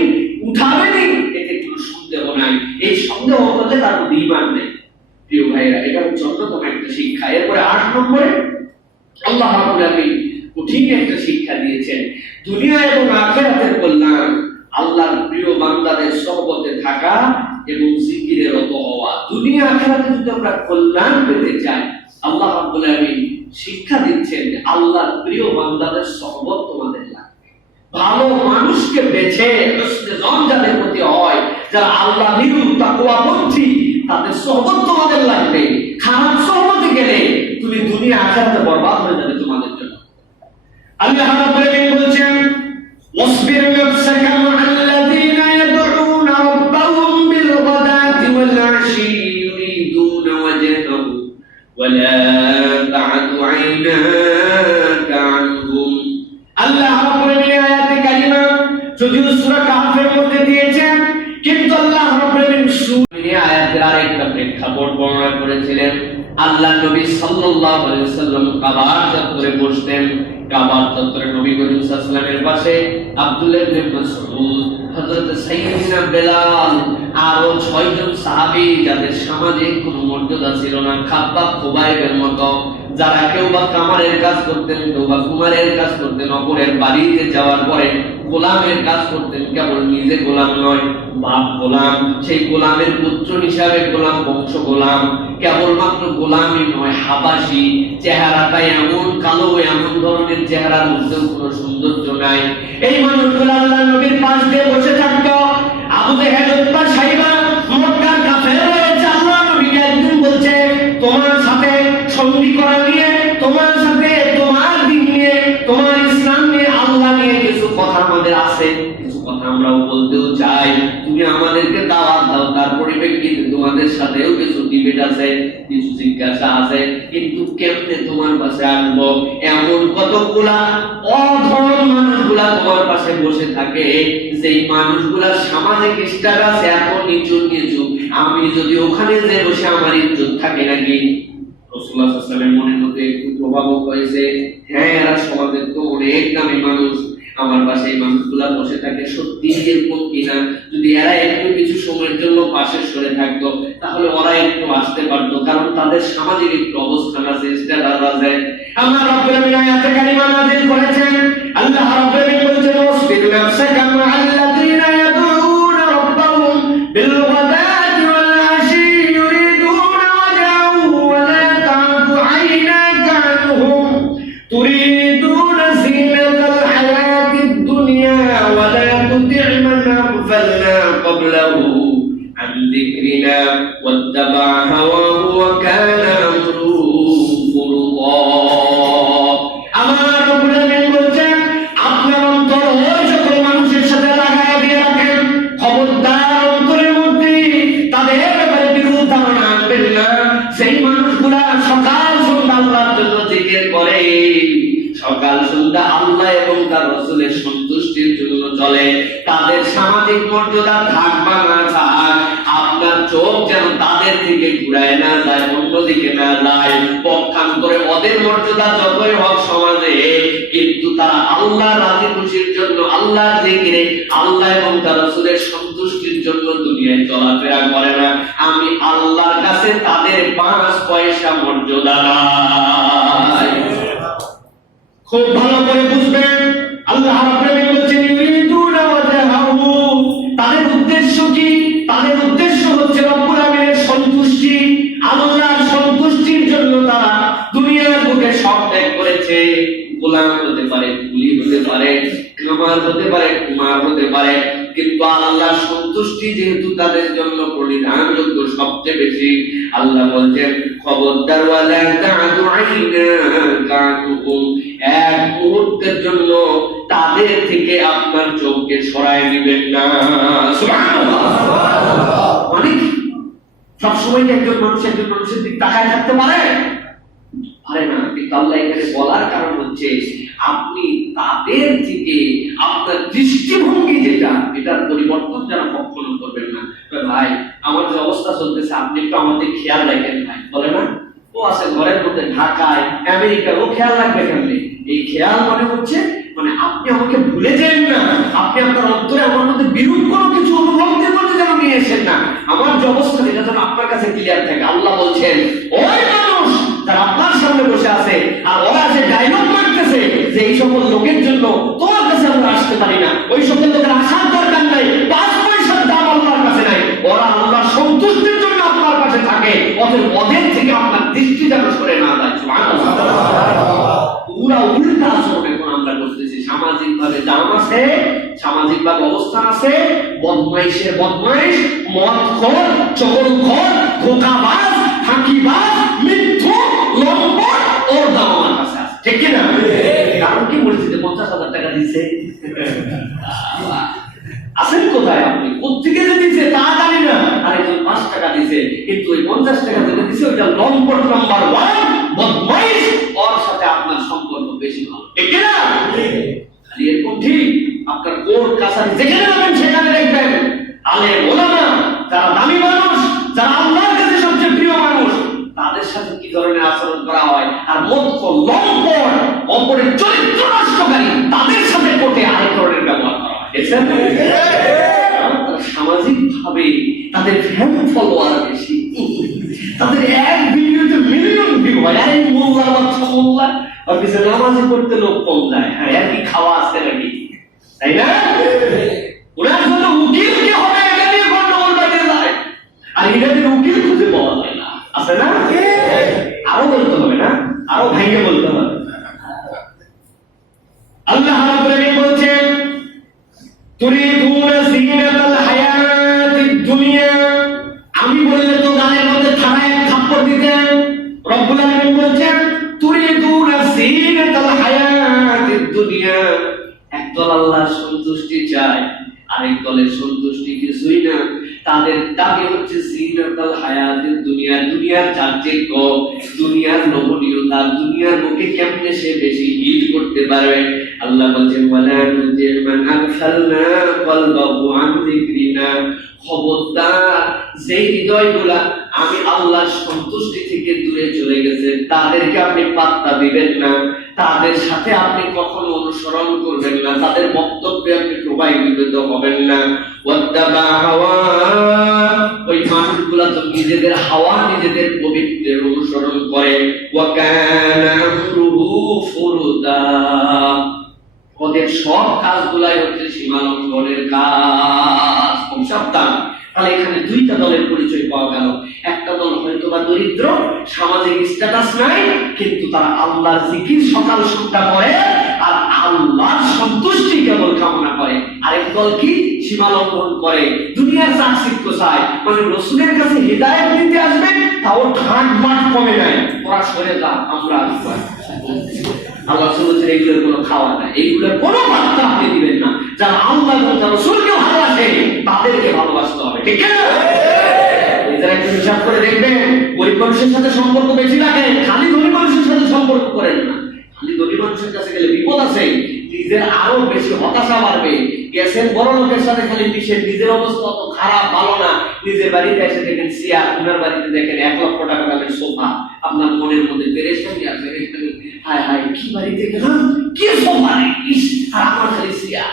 উঠাবেনি, এতে কোনো সন্দেহ নাই। এই সন্দেহ করলে তার মধ্যে ঈমান নেই প্রিয় ভাইরা। এটা হচ্ছে অন্যতম একটা শিক্ষা। এরপরে 8 নম্বরে আল্লাহ রাব্বুল আলামিন কঠিন একটা শিক্ষা দিয়েছেন, দুনিয়া এবং আখিরাতের কল্যাণ, আল্লাহর প্রিয় বান্দাদের সহবতে থাকা এবং জিকিরে রত হওয়া। দুনিয়া আখিরাতে যদি আমরা কল্যাণ পেতে চাই, আল্লাহ রাব্বুল আলামিন শিক্ষা দিচ্ছেন যে আল্লাহর প্রিয় বান্দাদের সহবত তোমাদের লাগবে। ভালো মানুষকে বেছে হুসনে-জন যাদের প্রতি হয়, যারা আল্লাহ ভীরু তাকওয়াপন্থী, তাদের সহবত তোমাদের লাগবে। খারাপ সহবতে গেলে তুমি দুনিয়া আখিরাতে বরবাদ হয়ে যাবে তোমাদের জন্য। আল্লাহ রাব্বুল আলামিন বলছেন, ওয়াসবির নাফসাকা মা'আল্লাযীনা ইয়াদউনা রাব্বাহুম বিল গাদাতি ওয়াল আশি ইউরিদুনা ওয়াজহাহু ওয়া লা তা'দু আইনাকা আনহুম। আল্লাহ রাব্বুল আলামিন আয়াতে কারিমা যদিও সূরা কাহফের মধ্যে দিয়েছেন, কিন্তু আল্লাহ রাব্বুল আলামিন সূরা আয়াতের আরেকটা প্রেক্ষাপট বর্ণনা করেছিলেন। আল্লাহ নবী সাল্লাল্লাহু আলাইহি ওয়াসাল্লাম কাবার চত্বরে বসতেন। কাবার চত্বরে নবী করিম সাল্লাল্লাহু আলাইহি ওয়াসাল্লামের পাশে আব্দুল্লাহ ইবনে মাসউদ, হযরত সাইয়্যিদনা বেলাল, আরো 6 জন সাহাবী যাদের সামাজিক কোনো মর্যাদা ছিল না, খাব্বাব খুবাইবের মতো, যারা কেউ বা কামারের কাজ করতেন, কেউ বা কুমারের কাজ করতেন, অপরের বাড়িতে যাওয়ার পরে গোলামের কাজ করতেন। কেবল নিজে গোলাম নয়, বাপ গোলাম, সেই গোলামের পুত্র হিসাবে গোলাম, বংশ গোলাম, কেবলমাত্র গোলামই নয়, হাবাসি, চেহারাটা এমন কালো, এমন ধরনের চেহারার মধ্যেও কোনো সৌন্দর্য নাই। এই মানুষগুলো আল্লাহ নবীর পাশ দিয়ে বসে থাকতো। আবু জেহেল, উতবা, সাইবা, মক্কার কাফের রয়েছে। আল্লাহ নবীকে একদিন বলছে, তোমার সাথে সন্ধি করা নিয়ে, তোমার সাথে তোমার দিন নিয়ে, তোমার ইসলাম নিয়ে, আল্লাহ নিয়ে কিছু কথা আমাদের আছে, কিছু কথা আমরাও বলতেও চাই, তুমি আমাদেরকে দাওয়াত দাও। তার পরিপ্রেক্ষিতে তোমাদের সাথেও কিছু ডিবেট আছে, কিছু জিজ্ঞাসা আছে, কিন্তু কেমনে তোমার পাশে আসবো? এমন কতগুলা অধম মানুষগুলা তোমার পাশে বসে থাকে, যেই মানুষগুলা সামাজিক স্ট্যাটাস এত নিচু নিচু, আমি যদি ওখানে যে বসে আমার ইজ্জত থাকে নাকি? রাসূলুল্লাহ সাল্লাল্লাহু আলাইহি ওয়াসাল্লামের মনের মধ্যে একটু প্রভাব হয়েছে, হ্যাঁ এরা সমাজের তো অনেক দামি মানুষ, আমার পাশে এই মানুষগুলা বসে থাকে, সত্যি এরকম কিনা? যদি এরা একটু কিছু সময়ের জন্য পাশে সরে থাকতো, তাহলে ওরা একটু আসতে পারতো, কারণ তাদের সামাজিক একটু অবস্থান আছে, স্ট্যাটাস আছে। আল্লাহ রাব্বুল আলামিন আয়াতে কারিমা নাযিল করেছেন। আল্লাহ রাব্বুল আলামিন বলেছেন, ওয়াসবির নাফসাকা মা'আল্লাযীনা ইয়াদউনা রাব্বাহুম বিল গাদাতি ওয়াল আশি ইউরিদুনা ওয়াজহাহু ওয়া লা তা'দু আইনাকা আনহুম قبله عن ذكرنا واتبع هواه وكان أمره فرطا আমার রব্বুল আলামিন বলছেন আপনার অন্তর ওই সকল মানুষের সাথে লাগায় দিয়ে রাখেন খবরদার অন্তরের মধ্যে তাদের ব্যাপারে বিরূপ ধারণা আনবেন না সেই মানুষগুলা সকাল সন্ধ্যা আল্লাহর জন্য জিকির করে সকাল সন্ধ্যা আল্লাহ এবং তার রাসূলের সন্তুষ্টির জন্য চলে তাদের সামাজিক মর্যাদা থাক বা না থাক আপনার চোখ যেন তাদের থেকে ঘুরায় না যায় অন্যদিকে না যায় পক্ষান্তরে ওদের মর্যাদা যতই হোক সমাজে কিন্তু তারা আল্লাহ রাজি খুশির জন্য আল্লাহ জিকিরে আল্লাহ এবং তার রাসূলের সন্তুষ্টির জন্য দুনিয়ায় চলাফেরা করে না আমি আল্লাহর কাছে তাদের 5 পয়সা মর্যাদা নাই খুব ভালো করে বুঝবেন আল্লাহ রাব্বুল আলামিন বলেছেন ইউরিদুনা ওয়াজহাহু তাদের উদ্দেশ্য কি তাদের উদ্দেশ্য হচ্ছে রব্বুল আলামিনের সন্তুষ্টি আল্লাহর সন্তুষ্টির জন্য তারা দুনিয়ার বুকে সব ত্যাগ করেছে গোলাম হতে পারে কুলি হতে পারে কামার হতে পারে কুমার হতে পারে কিন্তু আল্লাহর সন্তুষ্টি যেহেতু তাদের জন্য পরিধানযোগ্য সবচেয়ে বেশি আল্লাহ বলেন খবরদার ওয়ালা তা'দু আইনা কানুকুম এক মুহূর্তের জন্য তাদের থেকে আপনার চোখকে সরায় দিবেন না সুবহানাল্লাহ অনেক সব সময় একজন মানুষের দিকে তাকায় থাকতে পারে পারে না কিন্তু আল্লাহ এখানে বলার কারণ হচ্ছে আপনি তাদের থেকে আপনার দৃষ্টিভঙ্গি যেটা এটার পরিবর্তন যেন কখনো করবেন না ভাই আমার যে অবস্থা চলতেছে আপনি একটু আমাদের খেয়াল রাখেন ভাই বলে না ও আছে ঘরের মধ্যে ঢাকায় আমেরিকা ও খেয়াল রাখবে কেমনি এই খেয়াল মানে হচ্ছে মানে আপনি আমাকে ভুলে যান না আপনি আপনার অন্তরে আমার মধ্যে বিরূপ কোনো কিছু অনুভূতি করতে যেন নিয়ে এসেন না আমার যে অবস্থা এটা যেন আপনার কাছে ক্লিয়ার থাকে আল্লাহ বলছেন ওই মানুষ যারা আপনার সামনে বসে আছে আর ওরা যে ডায়লগ মারতেছে যে এই সকল লোকের জন্য তোমার কাছে আমরা আসতে পারি না ওই সকল লোকের আসার দরকার নাই 5 পয়সার দাম আল্লাহর কাছে নাই ওরা আল্লাহর সন্তুষ্টির জন্য আপনার কাছে থাকে ওদের থেকে আপনার দৃষ্টি যেন সরে না যায় সুবহানাল্লাহ পুরা উল্টা আচরণ এখন আমরা করতেছি সামাজিক ভাবে দাম আছে সামাজিক ভাবে অবস্থান আছে বদমাইশের বদমাইশ মদখোর চগলখোর ধোঁকাবাজ ফাঁকিবাজ মিথ্যুক লম্পট ওর দাম আমার কাছে আছে ঠিক কি না কারণ কি মসজিদে 50,000 টাকা দিয়েছে আসেন কোথায় আপনি কোত্থেকে যে দিয়েছে তা জানি না আরেকজন 5 টাকা দিয়েছে কিন্তু ওই 50 টাকা যেটা দিয়েছে ওইটা লম্পট নাম্বার 1 বদমাইশ ওর সাথে আপনার সম্পর্ক বেশি ভালো ঠিক না খালি এরকম ঠিক আপনার কোর্ট কাছারি যেখানে যাবেন সেখানে দেখবেন আলেম ওলামা যারা দামি মানুষ যারা আল্লাহর কাছে সবচেয়ে প্রিয় মানুষ তাদের সাথে কি ধরনের আচরণ করা হয় আর মদখোর লম্পট অপরের চরিত্র নষ্টকারী তাদের সাথে কোর্টে আরেক ধরনের ব্যবহার করা হয় দেখছেন সামাজিক ভাবে তাদের ফ্যান ফলোয়ার বেশি তাদের এক ভিডিওতে মিলিয়ন ভিউ হয় এই মোল্লা বাচ্চা মোল্লা আর কিছু নামাজি করতে লোক কম যায় হ্যাঁ আর কি খাওয়া আছে নাকি তাই না ওনার জন্য উকিল কে হবে এটা নিয়ে গন্ডগোল বাজে যায় আর এটাদের উকিল খুঁজে পাওয়া যায় না আছে না আরো বলতে হবে না আরো ভাইকে বলতে হবে আল্লাহ রাব্বুল আলামিন বলছেন তুরিদুনা জিনাতাল হায়াতিদ দুনিয়া আমি বললে তো গানের মধ্যে থানায় থাপ্পড় দিতেন রব্বুল আলামিন বলছেন তুরিদুনা জিনাতাল হায়াতিদ দুনিয়া একদল আল্লাহর সন্তুষ্টি চায় আরেক দলের সন্তুষ্টি কিছুই না তাদের দাবি হচ্ছে জিনাতাল হায়াতিদ দুনিয়া দুনিয়ার চাকচিক্য দুনিয়ার লোভনীয়তা দুনিয়ার মুখে কেমনে সে বেশি হিট করতে পারবে আল্লাহ বলেন ওয়ালা তুজিল মান আগফালনা কলবাহু আন যিকরিনা খবরদার যেই হৃদয়গুলা আমি আল্লাহর সন্তুষ্টি থেকে দূরে চলে গেছে তাদেরকে আপনি পাত্তা দিবেন না তাদের সাথে আপনি কখনো অনুসরণ করবেন না তাদের বক্তব্যে আপনি প্রভাবিত হবেন না ওয়াত্তাবা হাওয়া ওই মানুষগুলা তো নিজেদের হাওয়া নিজেদের পবিত্রের অনুসরণ করে ওয়া কানা আমরুহু ফুরুতা ওদের সব কাজগুলাই হচ্ছে সীমালঙ্ঘনের কাজ খুব সাবধান তাহলে এখানে দুইটা দলের পরিচয় পাওয়া গেল একটা দল হয়তো বা দরিদ্র সামাজিক স্ট্যাটাস নাই কিন্তু তারা আল্লাহর জিকির সকাল সন্ধ্যা করে আর আল্লাহর সন্তুষ্টি কেবল কামনা করে। আরেক দল কি সীমা লঙ্ঘন করে, দুনিয়ার চাকচিক্য চায়, মানে রাসূলের কাছে হিদায়াত দিতে আসবে তাও ঠাট মাট কমে নেয়, ওরা সরে যা, আমরা আসবো। আল্লাহ বলেছেন এগুলোর কোনো খাওয়া নাই, এইগুলোর কোনো বার্তা আপনি দিবেন না। যারা আল্লাহ এবং তার রাসূলকে ভালোবাসে তাদেরকে ভালোবাসতে হবে, ঠিক না? এদের একটু হিসাব করে দেখবেন, গরিব মানুষের সাথে সম্পর্ক বেশি রাখেন, খালি ধনী মানুষের সাথে সম্পর্ক করেন না। খালি ধনী মানুষের কাছে গেলে বিপদ আছে, নিজের আরো বেশি হতাশা বাড়বে। গেছেন বড় লোকের সাথে খালি মিশেন, নিজের অবস্থা অত খারাপ ভালো না। নিজের বাড়িতে এসে দেখেন চেয়ার, ওনার বাড়িতে দেখেন 1 লক্ষ টাকা দামের সোফা, আপনার মনের মধ্যে পেরেশানি আছে, হায় হায় কি বাড়িতে গেলাম, কি সোফা নেই, ইস, আর আমার খালি চেয়ার।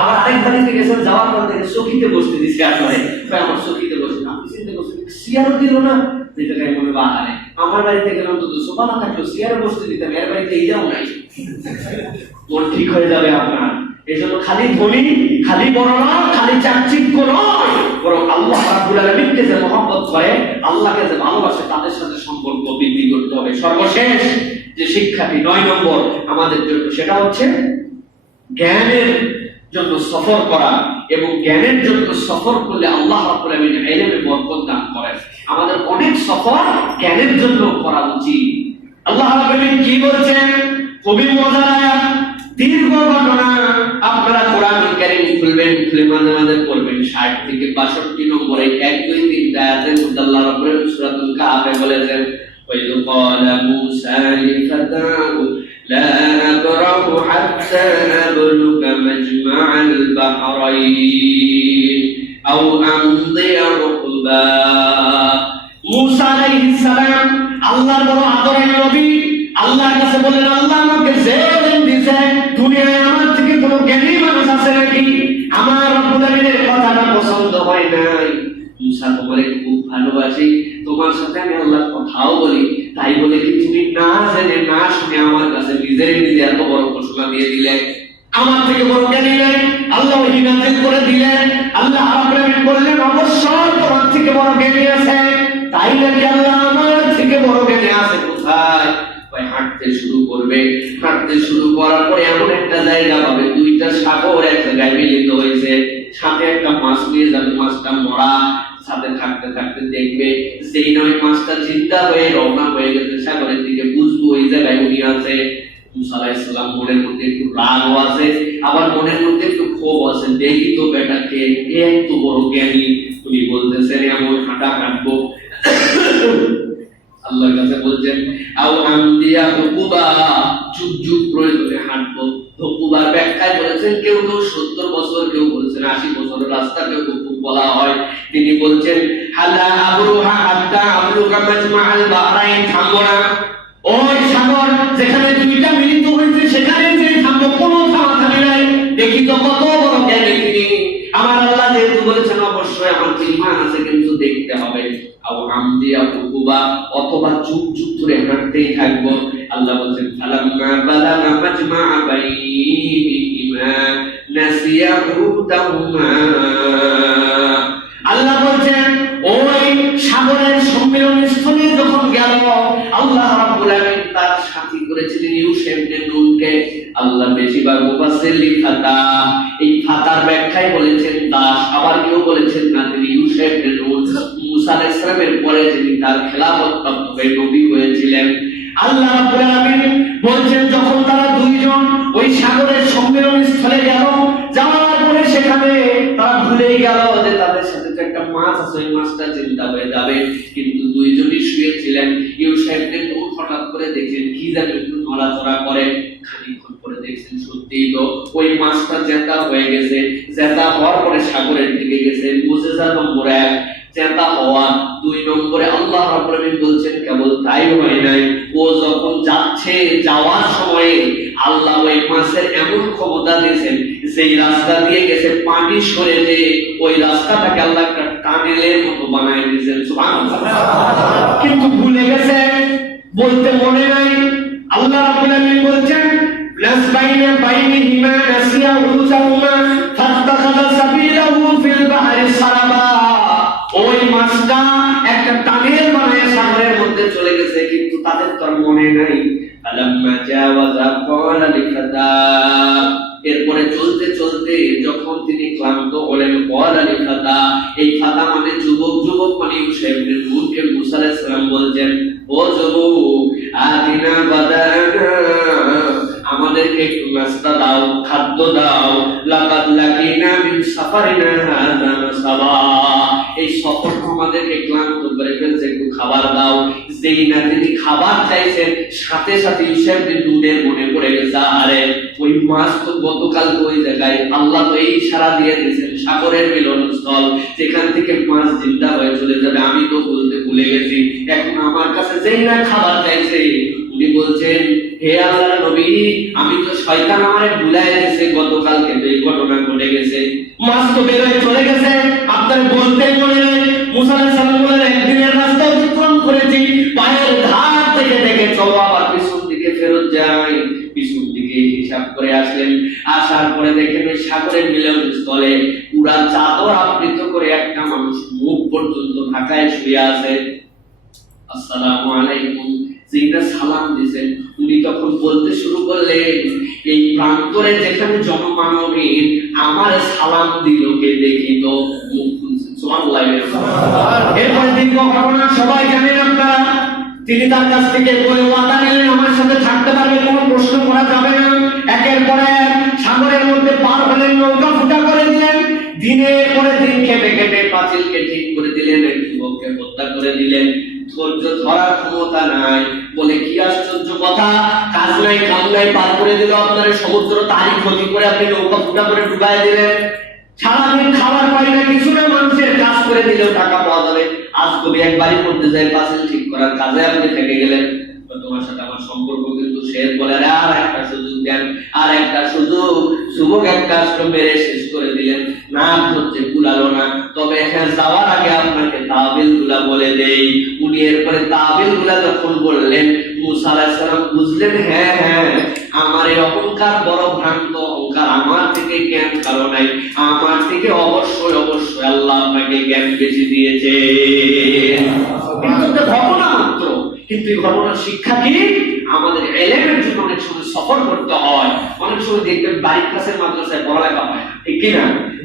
আবার আরেক বাড়িতে গেছেন, যাওয়ার পর দেখে চকিতে বসতে দিচ্ছে, আপনারে আমার চকিতে বসে, আপনি চিন্তা করছেন চেয়ারও দিল না, যেটাই মনে বাহারে। আমার বাড়িতে গেলাম তো সোফা না থাকলো চেয়ারে বসতে দিতাম, এর বাড়িতে এইটাও নাই, মন ঠিক হয়ে যাবে আপনার। এজন্য খালি ধনী, খালি বড়রা, খালি চাকচিক্য নয়, বরং আল্লাহ রাব্বুল আলামিনকে যে মহব্বত করে, আল্লাহকে যে ভালোবাসে, তাদের সাথে সম্পর্ক বৃদ্ধি করতে হবে। সর্বশেষ যে শিক্ষাটি 9 নম্বর আমাদের জন্য, সেটা হচ্ছে জ্ঞানের জন্য সফর করা, এবং জ্ঞানের জন্য সফর করলে আল্লাহ রাব্বুল আলামিন ইলমে বরকত দান করেন। আমাদের অনেক সফর জ্ঞানের জন্য করা উচিত। আল্লাহ রাব্বুল আলামিন কি বলছেন, খুবই মজার আয়াত, দীর্ঘ ঘটনা। আপনারা কোরআন কারীম খুলবেন, খুলে মাঝে মাঝে পড়বেন। 60 থেকে 62 নম্বরে 1, 2, 3 আয়াতের মধ্যে আল্লাহ রাব্বুল আলামিন সূরাতুল কাহফে বলেছেন, ওয়াইদ ক্বালা মূসা লিফাতাহু লা আবরাহু হাত্তা আবলুগা মাজমা'আল বাহরাইন আও আমদিয়া হুকবা। মূসা আলাইহিস সালাম আল্লাহর বড় আদরের নবী, আল্লাহর কাছে বলেন, আল্লাহ আমাকে যে ইলম দিয়েছেন, দুনিয়ায় আমার থেকে কোনো জ্ঞানী মানুষ আছে নাকি? আমার রব্বুল আলামিনের কথাটা পছন্দ হয় নাই। মূসা, তোমারে খুব ভালোবাসি, তোমার সাথে আমি আল্লাহর কথাও বলি, তাই বলে কি তুমি না জেনে না শুনে আমার কাছে নিজে এত বড় ঘোষণা দিয়ে দিলে? আমার থেকে বড় জ্ঞানী নাই? আল্লাহ ওহী নাযিল করে দিলেন। আল্লাহ রাব্বুল আলামিন বললেন, অবশ্যই তোমার থেকে বড় জ্ঞানী আছে। তাই নাকি আল্লাহ আমার থেকে বড় জ্ঞানী আছে? কোথায়? হাঁটতে শুরু করবে, হাঁটতে শুরু করার পরে এমন একটা জায়গা পাবে, 2টা সাগর এক জায়গায় মিলিত হয়েছে, সাথে একটা মাছ নিয়ে যাবে, মাছটা মরা, সাথে থাকতে থাকতে দেখবে যেই নয় মাছটা জিন্দা হয়ে রওনা হয়ে গেছে সাগরের দিকে, বুঝবো ওই জায়গায় উনি আছে। মুসা আলাইহিস সালাম মনের মধ্যে একটু রাগও আছে, আবার মনের মধ্যে একটু ক্ষোভ আছে, দেখি তো বেটাকে এত বড় জ্ঞানী, উনি বলতেছেন এমন হাঁটা হাঁটবো। আল্লাহর কাছে বলছেন, আও আমদিয়া হুকুবা, যুগ যুগ প্রয়োজনে হাঁটবো। হুকুবার ব্যাখ্যায় বলেছেন কেউ কেউ 70 বছর, কেউ বলেছেন 80 বছরের রাস্তাকে হুকুব বলা হয়। তিনি বলছেন, হালা আবরুহা হাত্তা আবলুগা মাজমা'আল বাহরাইন, থামবো না, ওই সাগর যেখানে 2টা মিলিত হয়েছে সেখানে যে থামবো, কোনো থামাথামি নাই, দেখি তো কত বড় জ্ঞানী তিনি। আমার আল্লাহ যেহেতু বলেছেন অবশ্যই আমার ঈমান আছে, কিন্তু দেখতে হবে। আও আমদিয়া হুকুবা, অথবা যুগ যুগ ধরে হাঁটতেই থাকবো। আল্লাহ বলেন, ফালাম্মা বালাগা মাজমা'a বাইনিহিমা নাসিয়া হুদাহুমা। আল্লাহ বলেন, ওই সাগরের সম্মিলনস্থলে যখন গেল, আল্লাহ রাব্বুল আলামিন তার সাথী করেছিলেন ইউসা ইবনে নূনকে। আল্লাহ বেশিরভাগ মুফাসসির লিখাতা, এই ফাতার ব্যাখ্যায় বলেছেন দাস, আবার কেউ বলেছেন না, তিনি ইউসা ইবনে নূন, মুসা আলাইহিস সালামের পরে যিনি তার খেলাফত প্রাপ্ত হয়ে নবী হয়েছিলেন। আল্লাহ রাব্বুল আলামিন বলছেন, যখন তারা 2 জন ওই সাগরের সম্মিলনস্থলে গেল, যাওয়ার পরে সেখানে তারা ভুলে গেল যে তাদের সাথে যে একটা মাছ আছে, ওই মাছটা জিন্দা হয়ে যাবে, কিন্তু 2 জনই শুয়েছিলেন। ইউসা ইবনে নূন হঠাৎ করে দেখলেন কি যেন একটু নড়াচড়া করে, খানিকক্ষণ পরে দেখছেন সত্যিই তো ওই মাছটা জেতা হয়ে গেছে। জেতা হওয়ার পরে সাগরের দিকে গেছে। মুজিজা নম্বর 1, জেতা হওয়া। 2 নম্বরে আল্লাহ রাব্বুল আলামিন বলছেন কেবল তাই হয় নাই, ও যখন যাচ্ছে, যাওয়ার সময়ে আল্লাহ ওই মাছের এমন ক্ষমতা দিয়েছেন, যেই রাস্তা দিয়ে গেছে পানি সরে যে ওই রাস্তাটাকে আল্লাহ একটা টানেলের মতো বানায় দিয়েছেন। সুবহানাল্লাহ। কিন্তু ভুলে গেছে, বলতে মনে নাই। আল্লাহ রাব্বুল আলামিন বলছেন, নাসবাইনা বাইনিহিমা নাসিয়া হুদাহুমা ফাত্তাখাযা সাবিলাহু ফিল বাহরি সারাবা। ওই মাছটা একটা টানেল বানায় সাগরের মধ্যে চলে গেছে, কিন্তু তাদের তো মনে নাই। আলাম্মা জাওয়াজা ক্বালা লিফাতা, এরপরে চলতে চলতে যখন তিনি ক্লান্ত হলেন, ক্বালা লিফাতা, এই ফাতা মানে যুবক, যুবক মানে ইউসুফ ইবনে নূনকে মুসা আলাইহিস সালাম বলছেন, ও যুবক, আদিনা বাদানা, আমাদেরকে একটু নাস্তা দাও, খাদ্য দাও, লাকাদ লাকিনা মিন সাফারিনা হাযা নাসাবা, এই সফর আমাদেরকে ক্লান্ত করে ফেলছে, একটু খাবার দাও। যেই না তিনি খাবার চাইছেন, সাথে সাথে ইউসুফ বিন নূনের মনে পড়ে গেছে, আরে ওই মাছ তো গতকাল ওই জায়গায় আল্লাহ তো এই ইশারা দিয়ে দিয়েছেন সাগরের মিলনস্থল, যেখান থেকে মাছ জিন্দা হয়ে চলে যাবে, আমি তো বলতে ভুলে গেছি। এখন আমার কাছে যেই না খাবার চাইছে, উনি বলছেন, হে আল্লাহর নবী, আমি তো শয়তান আমারে ভুলাই দিয়েছে, গতকালকে তো এই ঘটনা ঘটে গেছে, মাছ তো বের হয়ে চলে গেছে, আপনার বলতে মনে নেই। মুসা আলাইহিস সালাম বলেন, একদিনের রাস্তা অতিক্রম করেছি, পায়ের ধার থেকে দেখে চলো আবার পিছন দিকে ফেরত যাই। পিছন দিকে হিসাব করে আসলেন, আসার পরে দেখেন ওই সাগরের মিলনস্থলে পুরা চাদর আবৃত করে একটা মানুষ মুখ পর্যন্ত ঢাকায় শুয়ে আছে। আসসালামু আলাইকুম, যিনি সালাম দিয়েছেন উনি তখন বলতে শুরু করলেন, এই প্রান্তরে যেখানে জনমানবহীন আমার সালাম দিল কে দেখি তো, মুখ খুলছেন। সুবহানাল্লাহ। এরপরে দীর্ঘ ঘটনা সবাই জানেন আপনারা। তিনি তার কাছ থেকে বলে ওয়াদা নিলেন, আমার সাথে থাকতে পারবে, কোনো প্রশ্ন করা যাবে না। একের পর এক সাগরের মধ্যে পার হলেন, নৌকা ফুটা করে দিলেন, দিনের পরে দিন কেটে কেটে পাঁচিলকে ঠিক করে দিলেন, যুবককে হত্যা করে দিলেন। ধৈর্য ধরার ক্ষমতা নাই বলে কি আশ্চর্য কথা, কাজ নাই কাম নাই, পার করে দিল আপনার সমুদ্র, তারই ক্ষতি করে আপনি নৌকা ফুটা করে ডুবাই দিলেন। সারাদিন খাবার পাই না, কিছু না, মানুষের কাজ করে দিলেও টাকা পাওয়া যাবে। আজ কবি একবারই করতে যায়, পাঁচিল ঠিক করার কাজে আপনি থেকে গেলেন। তোমার সাথে আমার সম্পর্ক কিন্তু শেষ বলে, আর একটা সুযোগ দেন, আর একটা সুযোগ। যুবক একটা মেরে শেষ করে দিলেন, না হচ্ছে কুলালো না। তবে হ্যাঁ, যাওয়ার আগে আপনাকে তাবিল গুলা বলে দেই। উনি এরপরে তাবিল গুলা যখন বললেন, মুসা আলাইহিস সালাম বুঝলেন, হ্যাঁ হ্যাঁ, আমার এই অহংকার বড় ভ্রান্ত অহংকার, আমার থেকে জ্ঞান কারো নাই, আমার থেকে অবশ্যই অবশ্যই আল্লাহ আপনাকে জ্ঞান বেশি দিয়েছে। কিন্তু ঘটনা মাত্র, কিন্তু এই ঘটনার শিক্ষা কি? আমাদের এলেমের জন্য অনেক সময় সফর করতে হয়। অনেক সময় দেখবেন বাড়ির কাছের মাদ্রাসায় পড়ালেখা হয় না, ঠিক কিনা?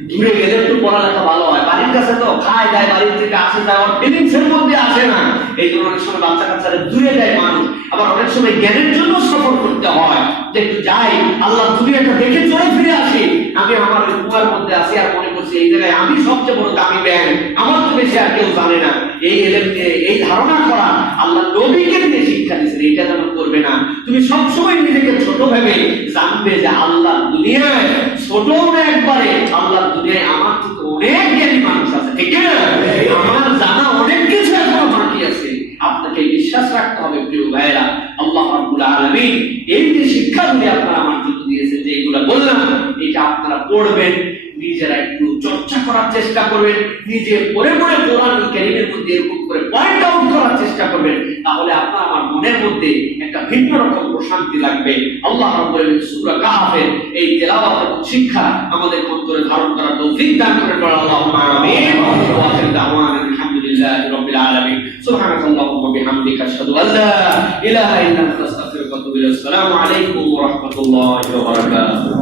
দূরে গেলে একটু পড়ালেখা ভালো হয়, বাড়ির কাছে তো খায় দায়, বাড়ির থেকে আসে যাওয়ার ফিলিংসের মধ্যে আসে না। এই জন্য অনেক সময় বাচ্চা কাচ্চারা দূরে যায় মানুষ। আবার অনেক সময় জ্ঞানের জন্য সফর করতে হয়, যে একটু যাই, আল্লাহ দুনিয়াটা দেখে চলে ফিরে আসি। আমি আমার কুয়ার মধ্যে আসি আর মনে করছি এই জায়গায় আমি সবচেয়ে বড় দামি ব্যাং, আমার তো বেশি আর কেউ জানে না। এই এলেম নিয়ে এই ধারণা করা আল্লাহ নবীকে দিয়ে শিক্ষা দিয়েছেন, এইটা যেন করবে না। তুমি সবসময় নিজেকে ছোট ভেবে জানবে যে আল্লাহ দুনিয়ায় ছোট না একবারে, আল্লাহ দুনিয়ায় আমার থেকে অনেক জ্ঞানী মানুষ আছে, ঠিক না? আমার জানা অনেক কিছু এখনো বাকি আছে। আপনাকে বিশ্বাস রাখতে হবে প্রিয় ভাইয়েরা। আল্লাহ রাব্বুল আলামিন এই যে শিক্ষাগুলি আপনারা আমার জন্য দিয়েছেন, যে এগুলো বললাম, এটা আপনারা পড়বেন, নিজেরা একটু চর্চা করার চেষ্টা করবেন, নিজে পড়ে পড়ে কোরআন কারীমের মধ্যে এরকম করে পয়েন্ট আউট করার চেষ্টা করবেন, তাহলে আপনার আমার মনের মধ্যে একটা ভিন্ন রকম প্রশান্তি লাগবে। আল্লাহ রাব্বুল আলামিন সূরা কাহফের এই তেলাওয়াত এবং শিক্ষা আমাদের অন্তরে ধারণ করার তৌফিক দান করেন, আল্লাহুম্মা আমিন। ওয়া আখিরু দাওয়ানা আলহামদুলিল্লাহি রাব্বিল আলামিন। সুবহানাকাল্লাহুম্মা বিহামদিকা আশহাদু আল্লা ইলাহা ইল্লা আনতা আস্তাগফিরুকা ওয়া আতুবু ইলাইক। আসসালামু আলাইকুম ওয়া রাহমাতুল্লাহি ওয়া বারাকাতুহু।